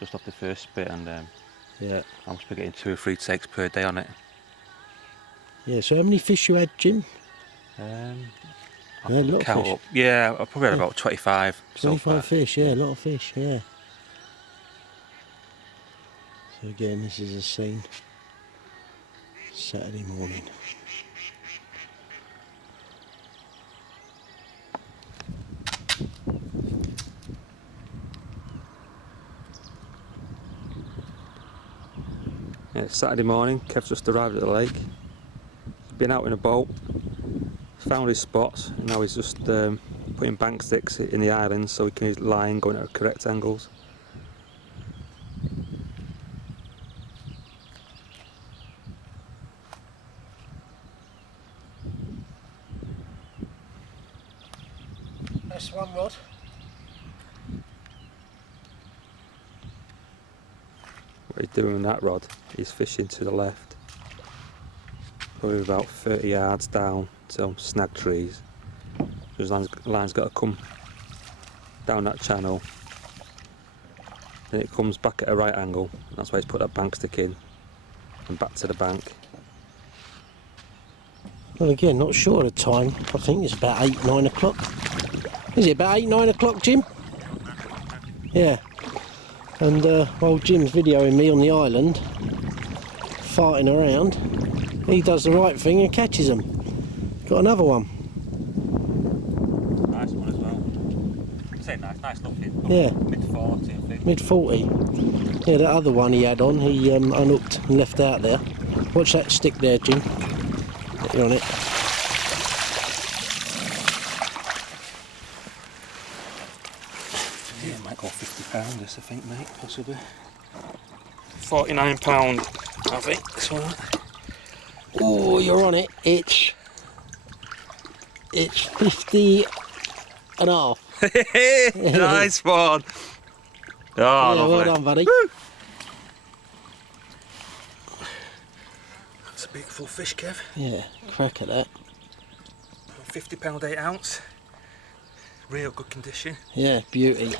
just off the first bit, and Yeah. I must be getting 2 or 3 takes per day on it. Yeah, so how many fish you had, Jim? Yeah, A lot of fish. Up. Yeah, I probably had about 25. 25 fish, yeah, a lot of fish, yeah. So again, this is a scene. Saturday morning. Yeah, it's Saturday morning. Kev's just arrived at the lake. He's been out in a boat, found his spots, and now he's just putting bank sticks in the islands so he can use line going at correct angles. That's one rod. What he's doing with that rod, he's fishing to the left, probably about 30 yards down to snag trees. So his line's got to come down that channel, then it comes back at a right angle. That's why he's put that bank stick in, and back to the bank. Well, again, not sure of the time. I think it's about 8, 9 o'clock. Is it about 8, 9 o'clock, Jim? Yeah. And while Jim's videoing me on the island, farting around, he does the right thing and catches them. Got another one. Nice one as well. Say nice looking. Yeah. Mid-40, I think. Mid-40. Yeah, that other one he had on, he unhooked and left out there. Watch that stick there, Jim. Get you on it. Yeah, it might go £50 this, I think, mate, possibly. £49, I think, so that. Oh, you're on it. It's 50 and a half. Nice one. Oh, Yeah, lovely. well done, buddy. Woo. That's a beautiful fish, Kev. Yeah, crack at that. £50 8 ounce. Real good condition. Yeah, beauty.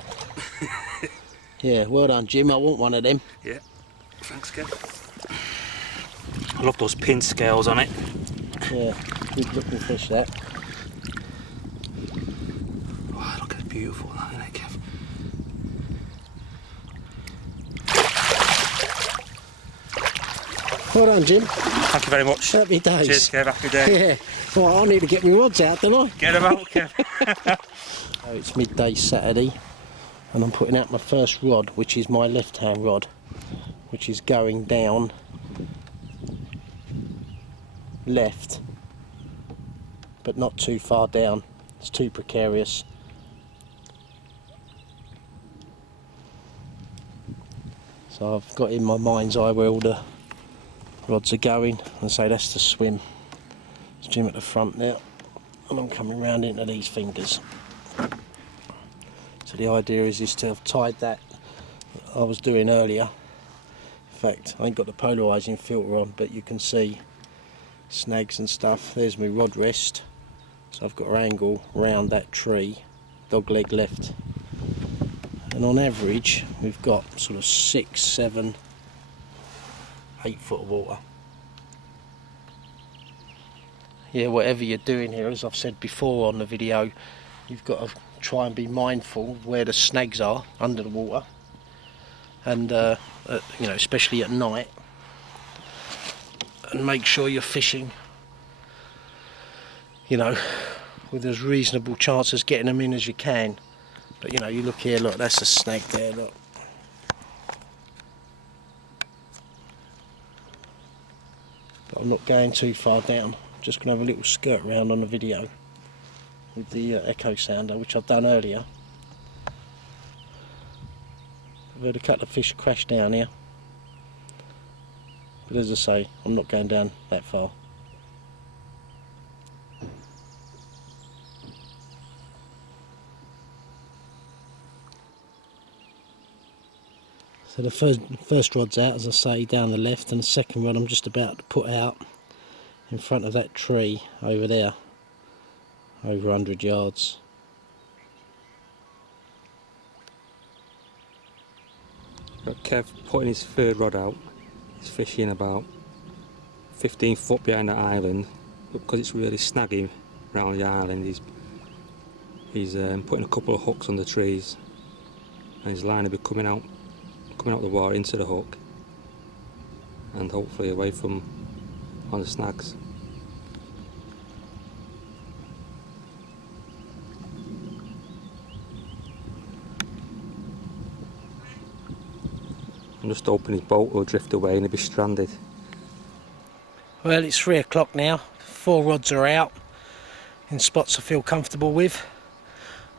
Yeah, well done, Jim. I want one of them. Yeah. Thanks, Kev. I love those pin scales on it. Yeah, good looking fish, that. Oh, look, it's beautiful, that, isn't it, Kev? Well done, Jim. Thank you very much. Happy days. Cheers, Kev. Happy day. Yeah. Well, I need to get my rods out, don't I? Get them out, Kev. So it's midday Saturday, and I'm putting out my first rod, which is my left-hand rod, which is going down left, but not too far down. It's too precarious. So I've got in my mind's eye where all the rods are going, and say that's the swim. It's Jim at the front now, and I'm coming round into these fingers. So the idea is to have tied that I was doing earlier. In fact, I ain't got the polarising filter on, but you can see snags and stuff. There's my rod rest. So I've got to angle round that tree, dog leg left. And on average, we've got sort of 6, 7, 8 foot of water. Yeah, whatever you're doing here, as I've said before on the video, you've got to try and be mindful of where the snags are under the water, and you know, especially at night, and make sure you're fishing, you know, with as reasonable chance as getting them in as you can. But you know, you look here, look, that's a snag there, look. But I'm not going too far down, I'm just going to have a little skirt round on the video with the echo sounder, which I've done earlier. I've heard a couple of fish crash down here, but as I say, I'm not going down that far. So the first rod's out, as I say, down the left, and the second rod I'm just about to put out in front of that tree over there, over 100 yards. Got Kev putting his third rod out. He's fishing about 15 foot behind the island, but because it's really snaggy around the island, he's putting a couple of hooks on the trees, and his line will be coming out the water into the hook, and hopefully away from on the snags. I'm just hoping his boat will drift away and he'll be stranded. Well, it's 3 o'clock now, 4 rods are out in spots I feel comfortable with.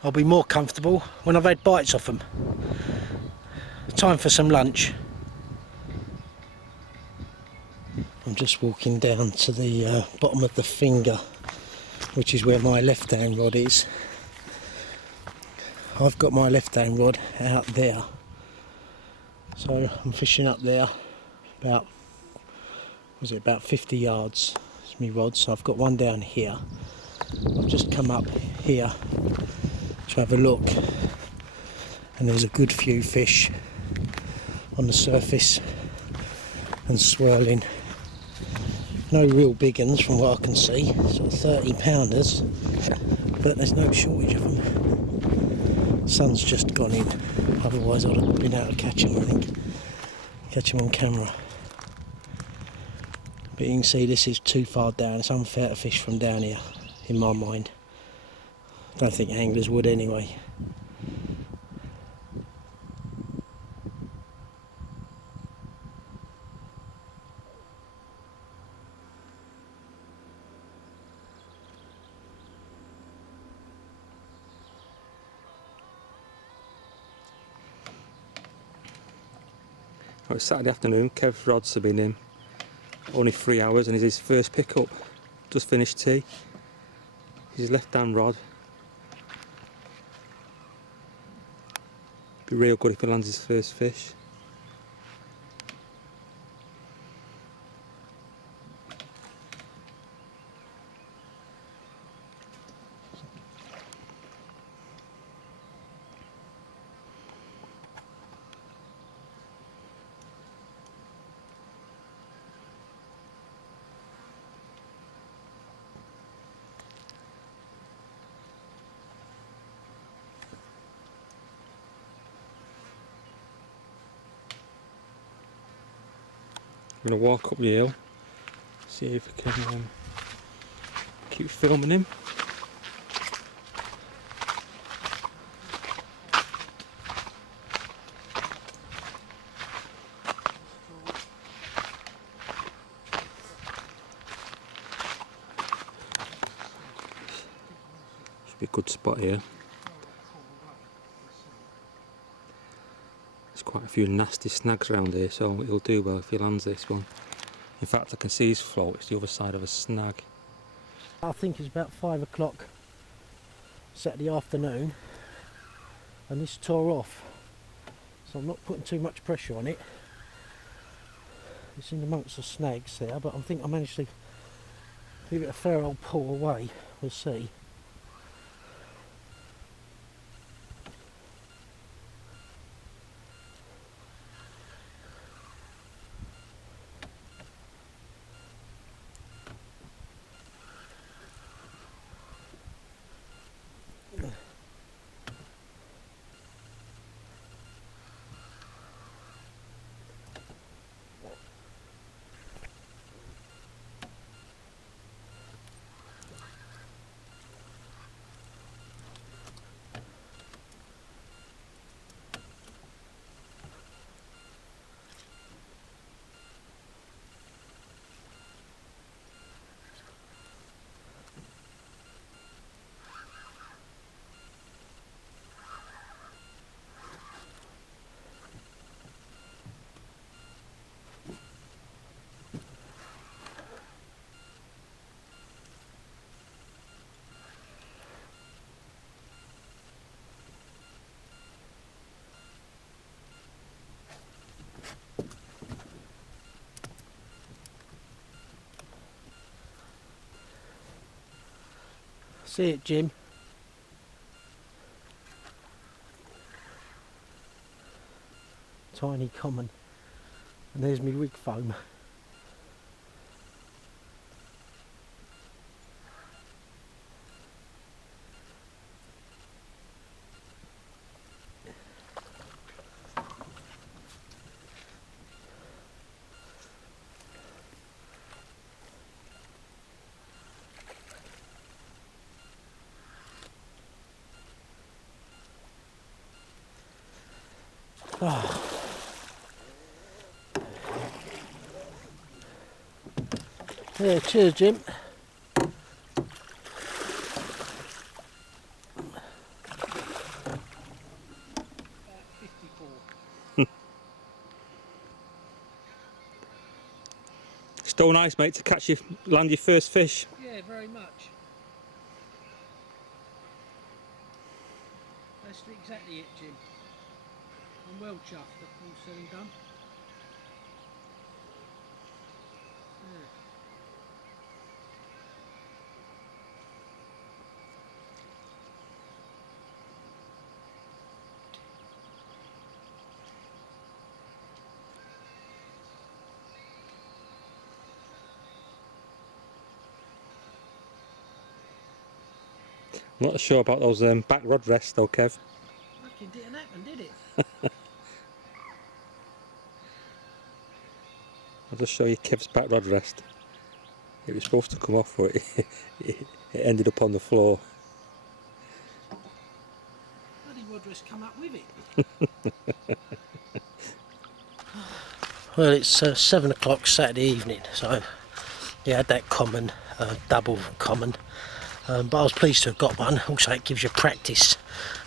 I'll be more comfortable when I've had bites off them. Time for some lunch. I'm just walking down to the bottom of the finger, which is where my left hand rod is. I've got my left hand rod out there, so I'm fishing up there about 50 yards. It's my rod, so I've got one down here. I've just come up here to have a look, and there's a good few fish on the surface and swirling. No real big uns from what I can see, sort of 30 pounders, but there's no shortage of them. Sun's just gone in, otherwise I'd have been able to catch them, I think. Catch them on camera. But you can see this is too far down, it's unfair to fish from down here, in my mind. I don't think anglers would anyway. Oh, it's Saturday afternoon, Kev's rods have been in only 3 hours and it's his first pickup. Just finished tea. His left hand rod. Be real good if he lands his first fish. I'm going to walk up the hill, see if I can keep filming him. Should be a good spot here. Quite a few nasty snags around here, so he'll do well if he lands this one. In fact, I can see his float, it's the other side of a snag. I think it's about 5 o'clock Saturday afternoon, and this tore off, so I'm not putting too much pressure on it. It's in amongst the snags there, but I think I managed to give it a fair old pull away. We'll see. See it, Jim? Tiny common. And there's me wig foam. Oh. Yeah, cheers, Jim. Still nice, mate, to catch your land your first fish. Yeah, very much. That's exactly it, Jim. I'm well chuffed, all said and done. Yeah. I'm not sure about those back rod rests though, Kev. Fucking didn't happen, did it? I'll just show you Kev's back rod rest. It was supposed to come off, but it ended up on the floor. Bloody Rodriguez come up with it. Well, it's 7 o'clock Saturday evening, so you had that common, double common. But I was pleased to have got one. Also, it gives you practice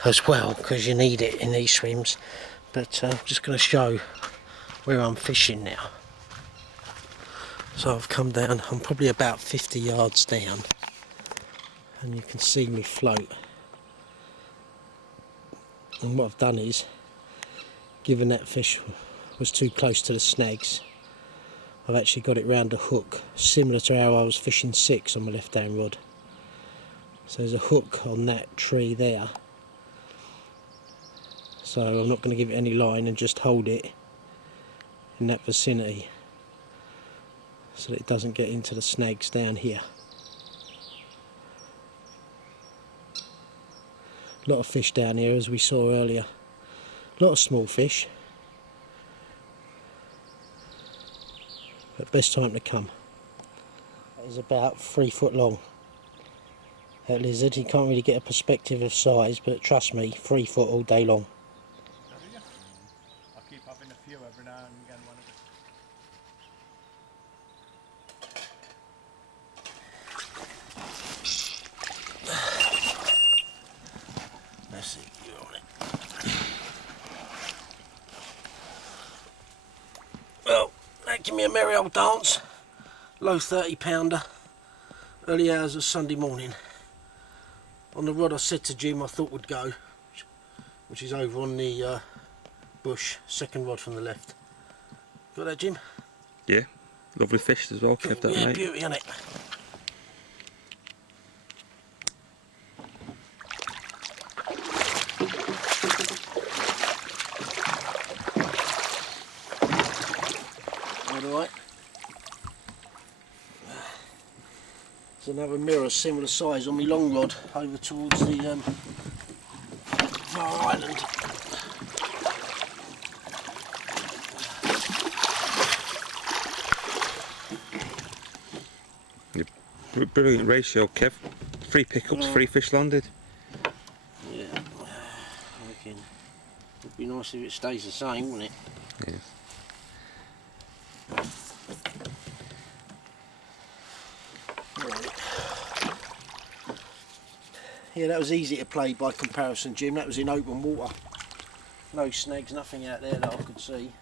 as well, because you need it in these swims. But I'm just going to show where I'm fishing now. So I've come down, I'm probably about 50 yards down, and you can see me float. And what I've done is, given that fish was too close to the snags, I've actually got it round a hook, similar to how I was fishing 6 on my left hand rod. So there's a hook on that tree there, so I'm not going to give it any line and just hold it in that vicinity so that it doesn't get into the snags down here. A lot of fish down here, as we saw earlier, a lot of small fish, but best time to come. That is about 3 foot long. That lizard, you can't really get a perspective of size, but trust me, 3 foot all day long. I keep having a few every now and again. One of the... Let's see, you're on it. Well, that give me a merry old dance. Low 30 pounder, early hours of Sunday morning. On the rod I said to Jim I thought would go, which is over on the bush, second rod from the left. Got that, Jim? Yeah, lovely fish as well, Kev, that, yeah, mate. beauty, isn't it? Alright. There's another mirror similar size on my long rod over towards the far island. Brilliant ratio, Kev. 3 pickups, 3 fish landed. Yeah, I reckon it'd be nice if it stays the same, wouldn't it? Yeah. Yeah, that was easy to play by comparison, Jim. That was in open water. No snags, nothing out there that I could see.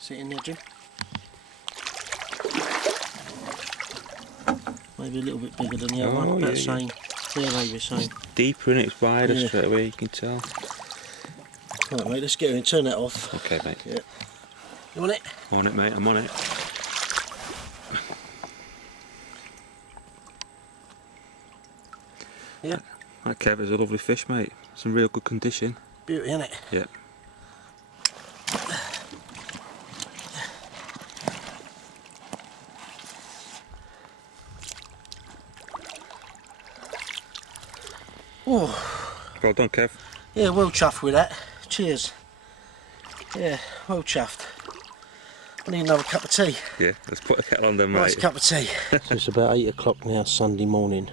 See it in there, Jim? Maybe a little bit bigger than the other one, Oh, about yeah, the same. Yeah, maybe the same. Deeper in it, it's wider Yeah. straight away, you can tell. Right, mate, let's get her and turn that off. Okay, mate. Yeah. You want it? On it, mate, I'm on it. Yeah. That Kev is a lovely fish, mate. It's in real good condition. Beauty, isn't it? Yeah. Oh, Well done, Kev. yeah, well chuffed with that. Cheers. Yeah, well chuffed. I need another cup of tea. Yeah, let's put the kettle on then, mate. Nice cup of tea. So it's about 8 o'clock now, Sunday morning.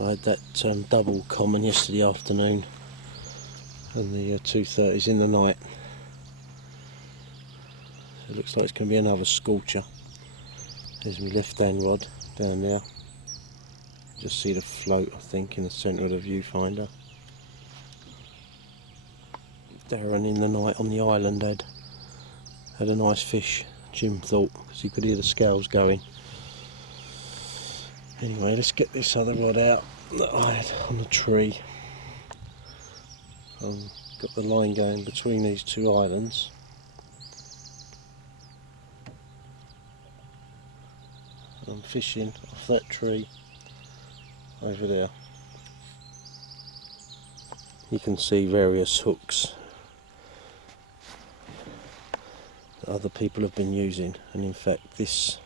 I had that double common yesterday afternoon and the 2:30s in the night. So it looks like it's going to be another scorcher. There's my left hand rod down there. Just see the float, I think, in the centre of the viewfinder. Darren in the night on the island had a nice fish, Jim thought, because he could hear the scales going. Anyway, let's get this other rod out that I had on the tree. Got the line going between these two islands. I'm fishing off that tree over there. You can see various hooks that other people have been using, and in fact this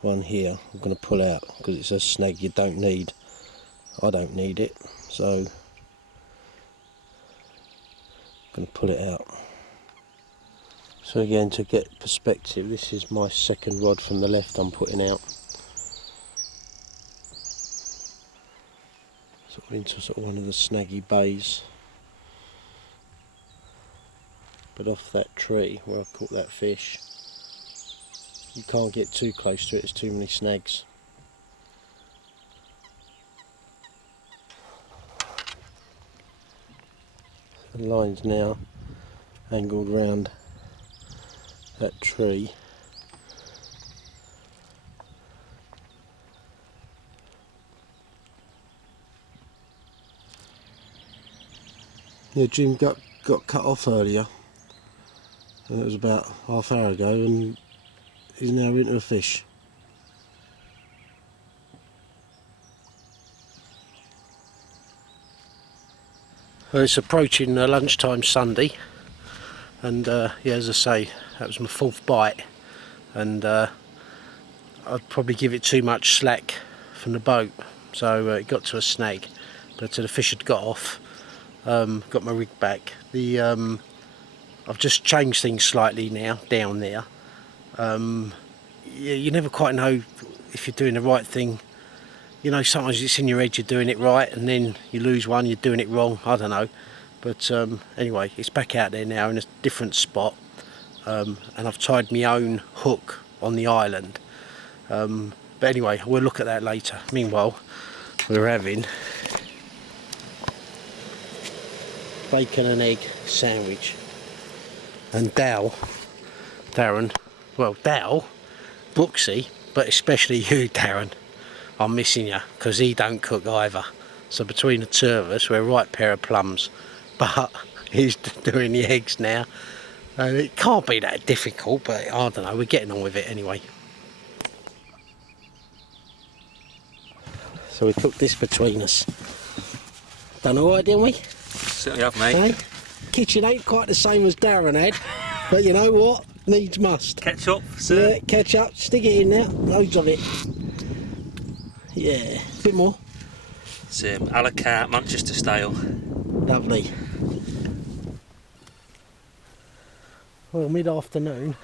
one here I'm going to pull out because it's a snag you don't need. I don't need it, so I'm going to pull it out. So again, to get perspective, this is my second rod from the left I'm putting out. Sort of into sort of one of the snaggy bays. But off that tree where I caught that fish, you can't get too close to it, there's too many snags. The line's now angled round that tree. Yeah, Jim got cut off earlier, and it was about half an hour ago, and he's now into a fish. Well, it's approaching lunchtime Sunday, and yeah, as I say, that was my fourth bite, and I'd probably give it too much slack from the boat, so it got to a snag, but the fish had got off. Got my rig back. I've just changed things slightly now down there. You never quite know if you're doing the right thing. You know, sometimes it's in your head you're doing it right, and then you lose one, you're doing it wrong. I don't know, but anyway, it's back out there now in a different spot, and I've tied my own hook on the island. But anyway, we'll look at that later. Meanwhile, we're having bacon and egg sandwich, and Darren, Brooksy, but especially you, Darren, I'm missing you because he don't cook either. So between the two of us, we're a right pair of plums. But he's doing the eggs now, and it can't be that difficult, but I don't know, we're getting on with it anyway. So we cooked this between us. Done alright, didn't we? Certainly have, mate. Hey? Kitchen ain't quite the same as Darren had, but you know what? Needs must. Ketchup, Yeah, ketchup, stick it in there, loads of it. Yeah, a bit more. It's a la carte Manchester style. Lovely. Well, mid-afternoon,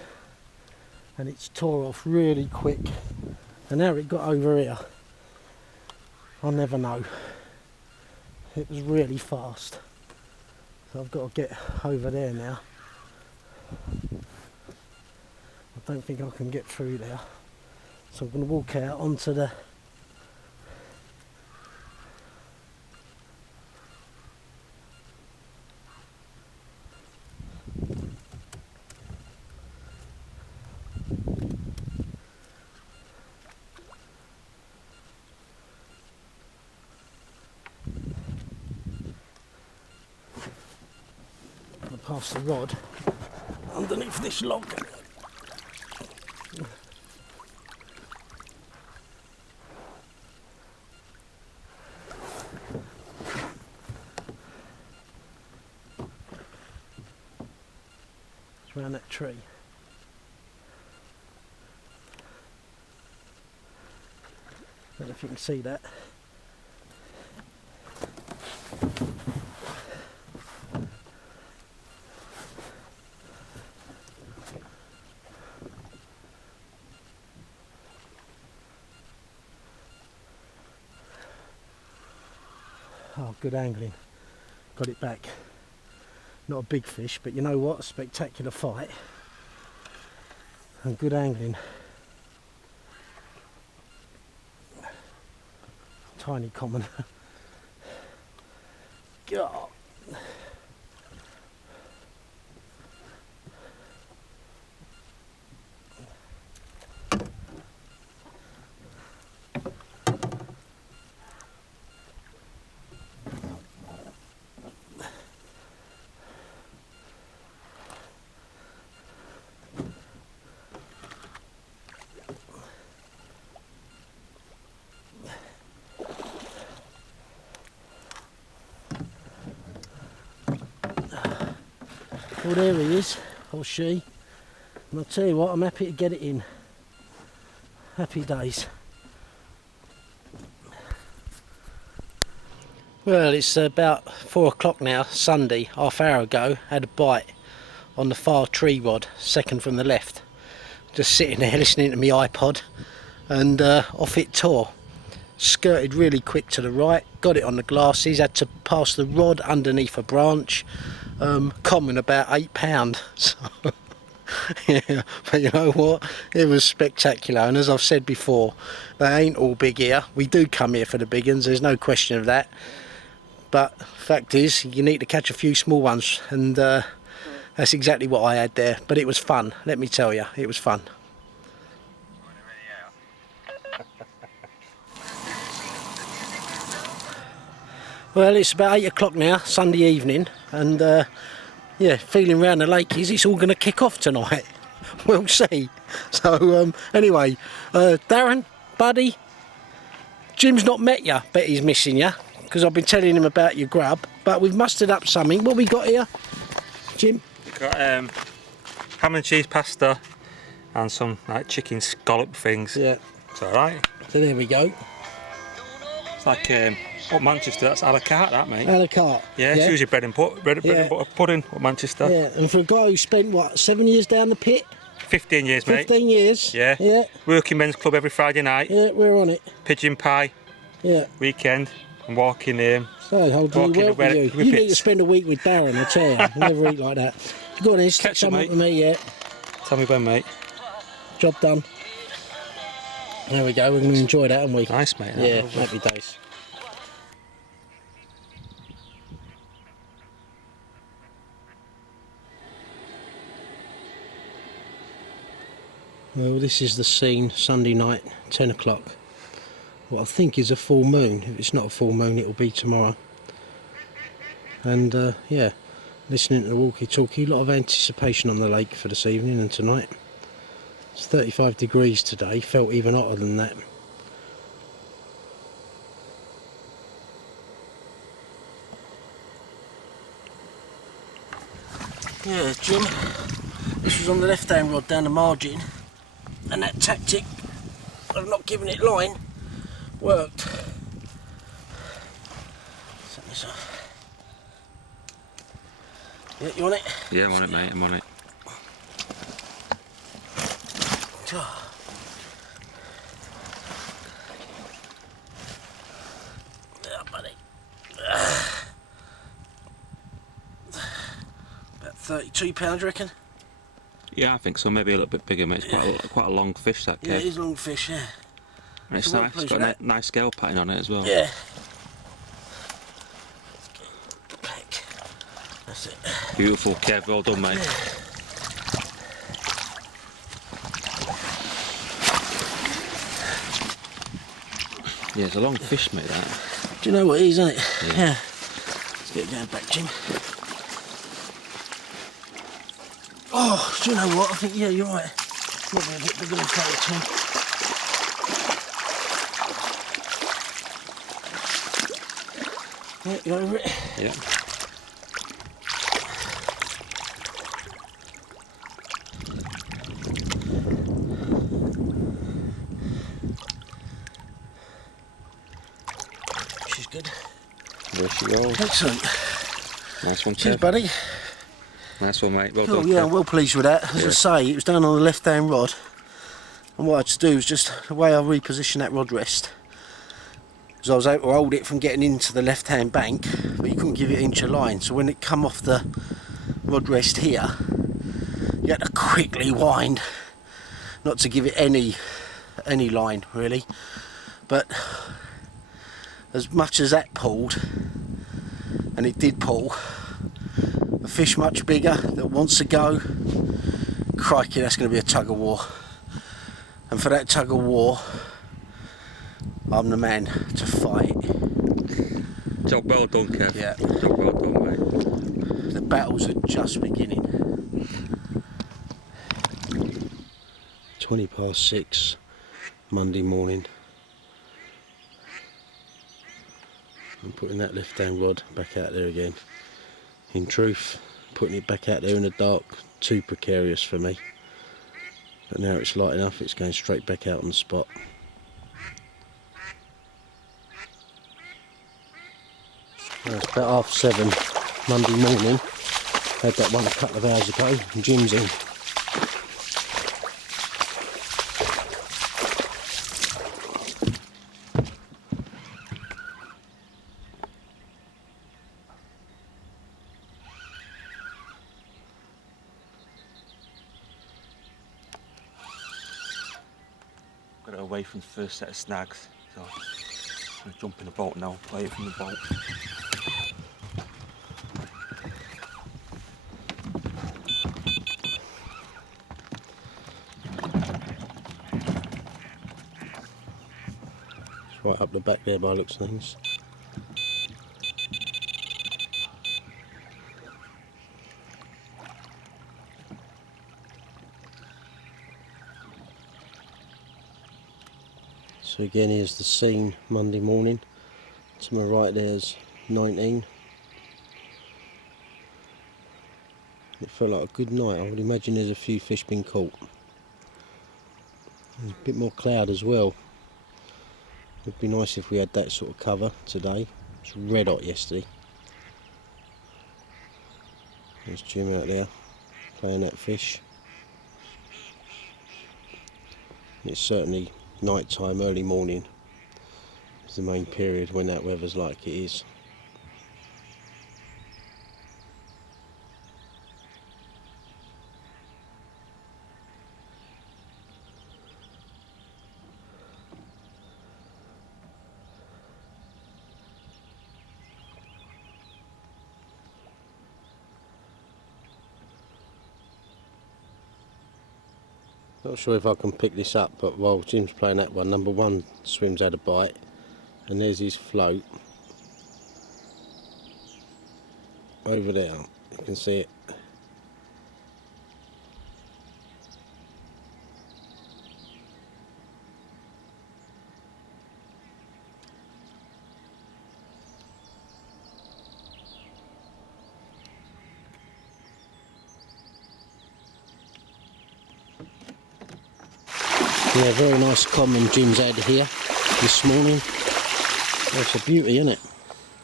and it's tore off really quick. And how it got over here, I'll never know. It was really fast. So I've got to get over there now. I don't think I can get through there. So I'm going to walk out onto the past the rod underneath this log. It's around that tree. I don't know if you can see that. Oh, good angling. Got it back. Not a big fish, but you know what? A spectacular fight. And good angling. Tiny common. God. Well, there he is, or she. And I'll tell you what, I'm happy to get it in. Happy days. Well, it's about 4 o'clock now, Sunday, half hour ago. Had a bite on the far tree rod, second from the left. Just sitting there listening to my iPod, and off it tore. Skirted really quick to the right, got it on the glasses, had to pass the rod underneath a branch. Common about £8. So, yeah, but you know what? It was spectacular, and as I've said before, they ain't all big here. We do come here for the big ones, there's no question of that. But fact is, you need to catch a few small ones, and that's exactly what I had there. But it was fun, let me tell you, it was fun. Well, it's about 8 o'clock now, Sunday evening, and yeah, feeling round the lakeys, it's all going to kick off tonight. We'll see. So anyway, Darren, buddy, Jim's not met you, bet he's missing you, because I've been telling him about your grub, but we've mustered up something. What we got here, Jim? We've got ham and cheese pasta and some like chicken scallop things. Yeah. It's alright. So there we go. It's like up Manchester, that's a la carte, that, mate. A la carte. Yeah, it's usually bread and butter pudding up Manchester. Yeah, and for a guy who spent, what, 7 years down the pit? 15 years, mate. 15 years? Yeah. Yeah. Working men's club every Friday night. Yeah, we're on it. Pigeon pie. Yeah. Weekend. And walking So, hold on, well with you. You need to spend a week with Darren, I tell you. Never eat like that. Go on then, stick some up with me, yeah. Tell me when, mate. Job done. There we go, we're going to enjoy that, aren't we? Nice, mate. Yeah, happy days. Well, this is the scene, Sunday night, 10 o'clock. What I think is a full moon. If it's not a full moon, it'll be tomorrow. And yeah, listening to the walkie-talkie, a lot of anticipation on the lake for this evening and tonight. It's 35 degrees today, felt even hotter than that. Yeah, Jim, this was on the left-hand rod down the margin, and that tactic of not giving it line worked. Set this off. Yeah, you on it? Yeah, I'm on it, mate. I'm on it. Yeah, buddy. About 32 pounds, I reckon. Yeah, I think so. Maybe a little bit bigger, mate. It's quite a long fish, that Yeah, cake. it is a long fish, yeah. And it's So nice. well It's got a nice scale pattern on it as well. Yeah. Peck. That's it. Beautiful, Kev. Well done, mate. Yeah, it's a long fish, mate, that. Do you know what it is, isn't it? Yeah. Let's get it going back, Jim. Oh, do you know what? I think, yeah, you're right. Probably a bit bigger than 32. Yeah, you over it? Yeah. She's good. There she goes. Excellent. Nice one, Cheers, Kev. buddy. Nice one, mate. Well Cool, done, yeah, Kev. I'm well pleased with that. As I say, it was down on the left-hand rod. And what I had to do was just, the way I repositioned that rod rest, was I was able to hold it from getting into the left-hand bank, but you couldn't give it an inch of line. So when it come off the rod rest here, you had to quickly wind, not to give it any line really. But as much as that pulled, and it did pull, a fish much bigger that wants to go, crikey, that's going to be a tug of war. And for that tug of war, I'm the man to fight. Job well done, Kev. Yeah. Job well done, mate. The battles are just beginning. 6:20 Monday morning. I'm putting that left-hand rod back out there again. In truth, putting it back out there in the dark, too precarious for me. But now it's light enough, it's going straight back out on the spot. Well, it's about 7:30 Monday morning. Had that one a couple of hours ago, and Jim's in. Got it away from the first set of snags, so I'm going to jump in the boat now, play it from the boat. It's right up the back there by the looks of things. So again, here's the scene Monday morning. To my right there's 19. It felt like a good night. I would imagine there's a few fish been caught. There's a bit more cloud as well. It would be nice if we had that sort of cover today. It's red hot yesterday. There's Jim out there playing that fish. It's certainly night time, early morning is the main period when that weather's like it is. Not sure if I can pick this up, but while Jim's playing that one, number one swims out a bite, and there's his float over there. You can see it. Yeah, very nice common Jim's had here this morning. That's a beauty, isn't it?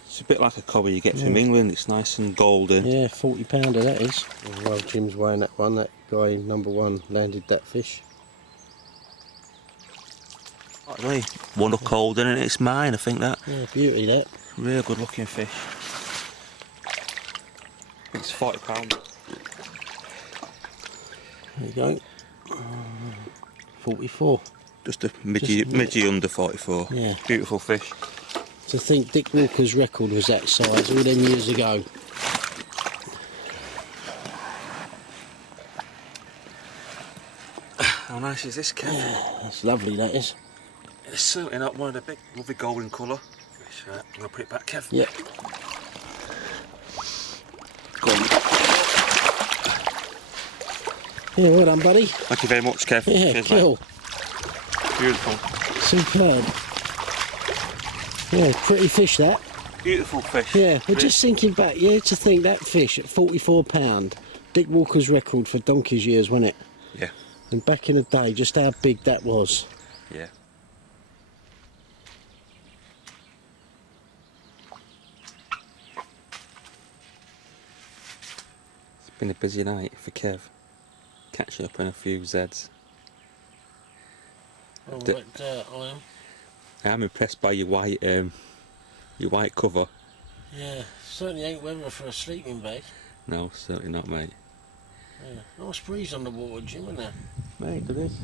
It's a bit like a cobber you get from England, it's nice and golden. Yeah, 40 pounder that is. While Jim's weighing that one, that guy number one landed that fish. Right, one look golden and it's mine, I think that. Yeah, beauty that. Real good looking fish. It's £40. There you go. 44. Just a midgie under 44. Yeah. Beautiful fish. To think Dick Walker's record was that size all them years ago. How nice is this, Kev? Yeah, that's lovely, that is. It's certainly not one of the big, lovely golden colour. I'm going to put it back, Kev. Yep. Go on. Yeah, well done, buddy. Thank you very much, Kev. Yeah, Cheers, cool. mate. Beautiful. Superb. Yeah, pretty fish that. Beautiful fish. Yeah, but just thinking back, yeah, to think that fish at £44, Dick Walker's record for donkey's years, wasn't it? Yeah. And back in the day, just how big that was. Yeah. It's been a busy night for Kev. Catching up on a few Zeds. Oh, D- but, I am. I'm impressed by your white cover. Yeah, certainly ain't weather for a sleeping bag. No, certainly not, mate. Yeah, nice breeze on the water, Jim, isn't there? Mate, there is.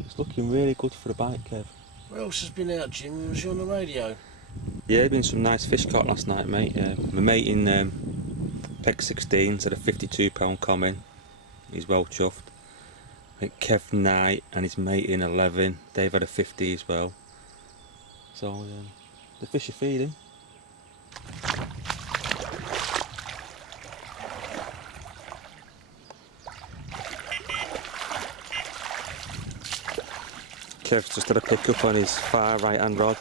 It's looking really good for a bite, Kev. What else has been out, Jim? Was you on the radio? Yeah, been some nice fish caught last night, mate. My mate in Peg 16 said a £52 common. He's well chuffed. I think Kev Knight and his mate in 11, they've had a 50 as well. So the fish are feeding. Kev's just had a pick up on his far right hand rod.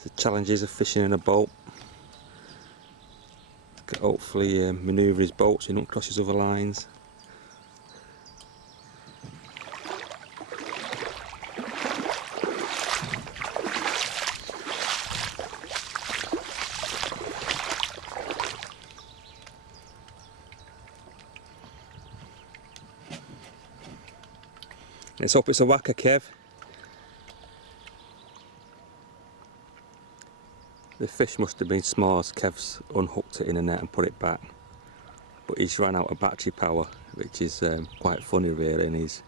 The challenges of fishing in a boat. Hopefully manoeuvre his boat so he don't cross his other lines. Let's hope it's a whacker, Kev. The fish must have been small as Kev's unhooked it in the net and put it back. But he's ran out of battery power, which is quite funny really, and he's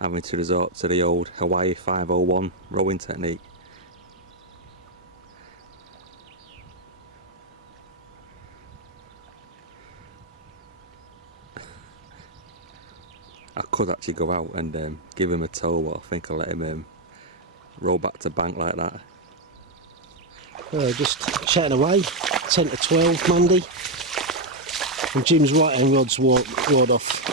having to resort to the old Hawaii 501 rowing technique. I could actually go out and give him a tow, but I think I'll let him row back to bank like that. Just chatting away, 10 to 12 Monday, and Jim's right hand rod's wore off.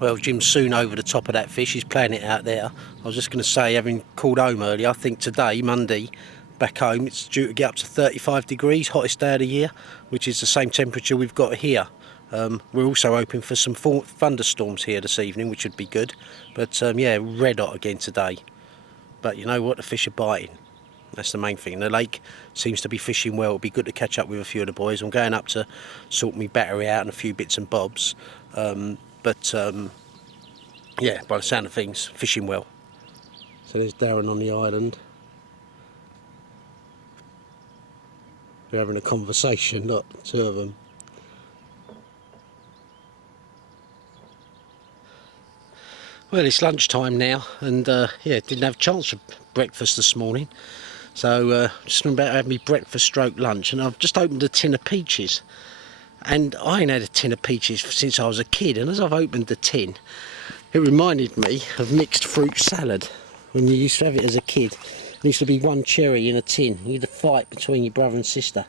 Well, Jim's soon over the top of that fish, he's playing it out there. I was just going to say, having called home earlier, I think today, Monday, back home, it's due to get up to 35 degrees, hottest day of the year, which is the same temperature we've got here. We're also hoping for some thunderstorms here this evening, which would be good. But yeah, red hot again today. But you know what, the fish are biting. That's the main thing. The lake seems to be fishing well. It'll be good to catch up with a few of the boys. I'm going up to sort my battery out and a few bits and bobs. Yeah, by the sound of things, fishing well. So there's Darren on the island. They're having a conversation, not two of them. Well, it's lunchtime now, and yeah, didn't have a chance for breakfast this morning. So just about to have me breakfast stroke lunch, and I've just opened a tin of peaches. And I ain't had a tin of peaches since I was a kid, and as I've opened the tin, it reminded me of mixed fruit salad. When you used to have it as a kid, there used to be one cherry in a tin. You had a fight between your brother and sister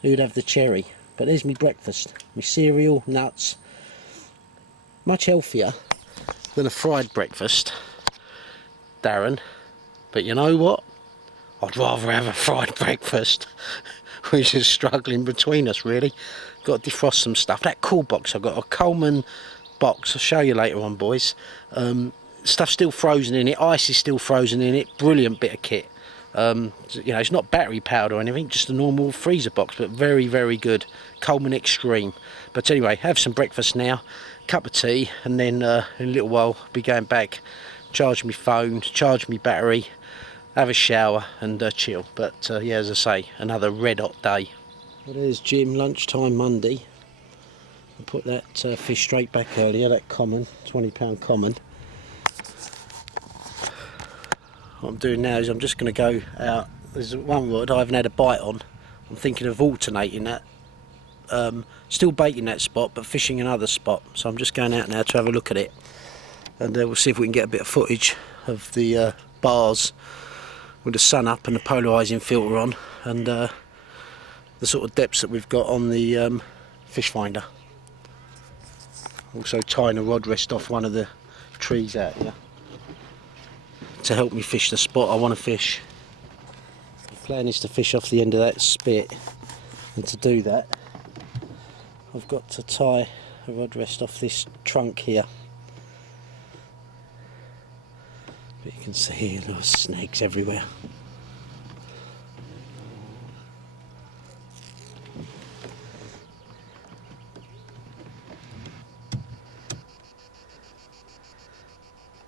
who'd have the cherry. But there's me breakfast, my cereal, nuts. Much healthier than a fried breakfast, Darren. But you know what? I'd rather have a fried breakfast. We're just struggling between us, really. Got to defrost some stuff. That cool box, I've got a Coleman box. I'll show you later on, boys. Stuff's still frozen in it. Ice is still frozen in it. Brilliant bit of kit. You know, it's not battery powered or anything, just a normal freezer box, but very, very good. Coleman Extreme. But anyway, have some breakfast now, cup of tea, and then in a little while be going back, charge my phone, charge my battery, have a shower and chill. But yeah, as I say, another red hot day. Well, there's Jim, lunchtime Monday. I put that fish straight back earlier, that common, £20 common. What I'm doing now is I'm just going to go out. There's one rod I haven't had a bite on. I'm thinking of alternating that. Still baiting that spot but fishing another spot. So I'm just going out now to have a look at it. And we'll see if we can get a bit of footage of the bars with the sun up and the polarising filter on. And the sort of depths that we've got on the fish finder. Also tying a rod rest off one of the trees out here to help me fish the spot I want to fish. The plan is to fish off the end of that spit, and to do that I've got to tie a rod rest off this trunk here. But you can see there are snags everywhere.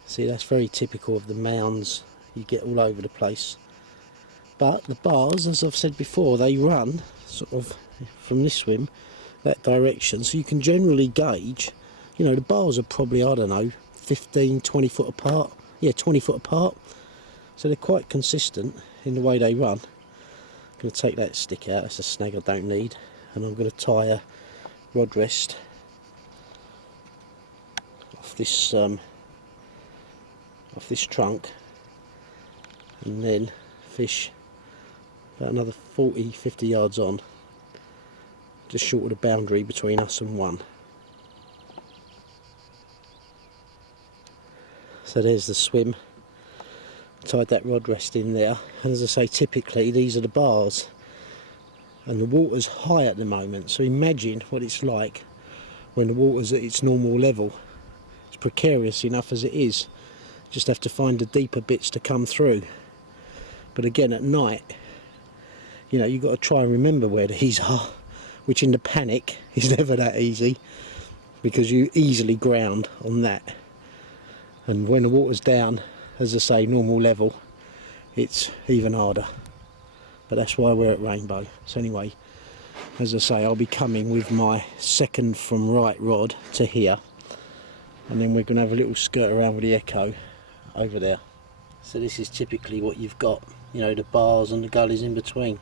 See, that's very typical of the mounds you get all over the place. But the bars, as I've said before, they run sort of from this swim that direction, so you can generally gauge, you know, the bars are probably, I don't know, 15, 20 foot apart. Yeah, 20 foot apart. So they're quite consistent in the way they run. I'm going to take that stick out, that's a snag I don't need, and I'm going to tie a rod rest off this trunk, and then fish about another 40-50 yards on, just short of the boundary between us and one. So there's the swim, tied that rod rest in there, and as I say, typically these are the bars, and the water's high at the moment, so imagine what it's like when the water's at its normal level. It's precarious enough as it is, just have to find the deeper bits to come through. But again, at night, you know, you've got to try and remember where these are, which in the panic is never that easy, because you easily ground on that. And when the water's down, as I say, normal level, it's even harder. But that's why we're at Rainbow. So anyway, as I say, I'll be coming with my second from right rod to here, and then we're going to have a little skirt around with the Echo over there. So this is typically what you've got, you know, the bars and the gullies in between.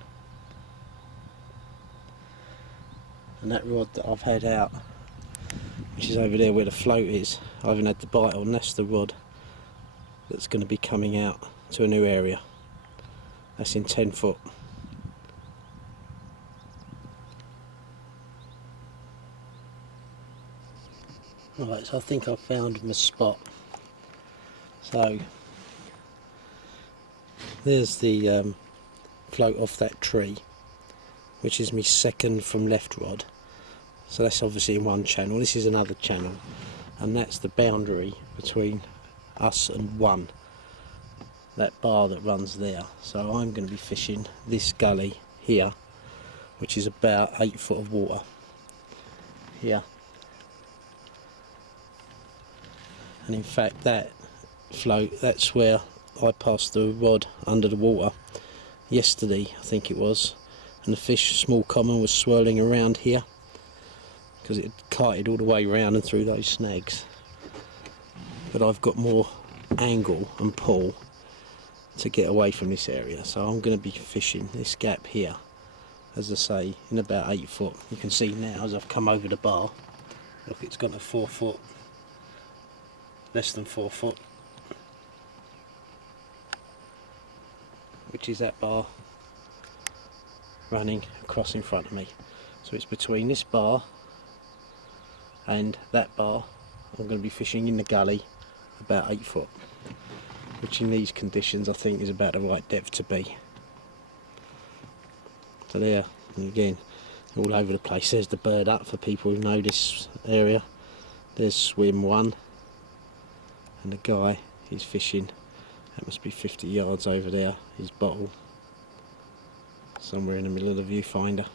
And that rod that I've had out, which is over there where the float is, I haven't had the bite on, that's the rod that's going to be coming out to a new area. That's in 10 foot. Right, so I think I've found my spot. So there's the float off that tree, which is my second from left rod. So that's obviously in one channel, this is another channel, and that's the boundary between us and one, that bar that runs there. So I'm going to be fishing this gully here, which is about 8 foot of water here. And in fact that float, that's where I passed the rod under the water yesterday, I think it was, and the fish, small common, was swirling around here because it had kited all the way around and through those snags. But I've got more angle and pull to get away from this area, so I'm going to be fishing this gap here, as I say, in about 8 foot. You can see now as I've come over the bar, look, it's got a 4 foot, less than 4 foot, which is that bar running across in front of me. So it's between this bar and that bar. I'm going to be fishing in the gully about 8 foot, which in these conditions I think is about the right depth to be. So there, and again, all over the place. There's the bird up for people who know this area. There's swim one, and the guy, he's fishing, that must be 50 yards over there, his bottle somewhere in the middle of the viewfinder.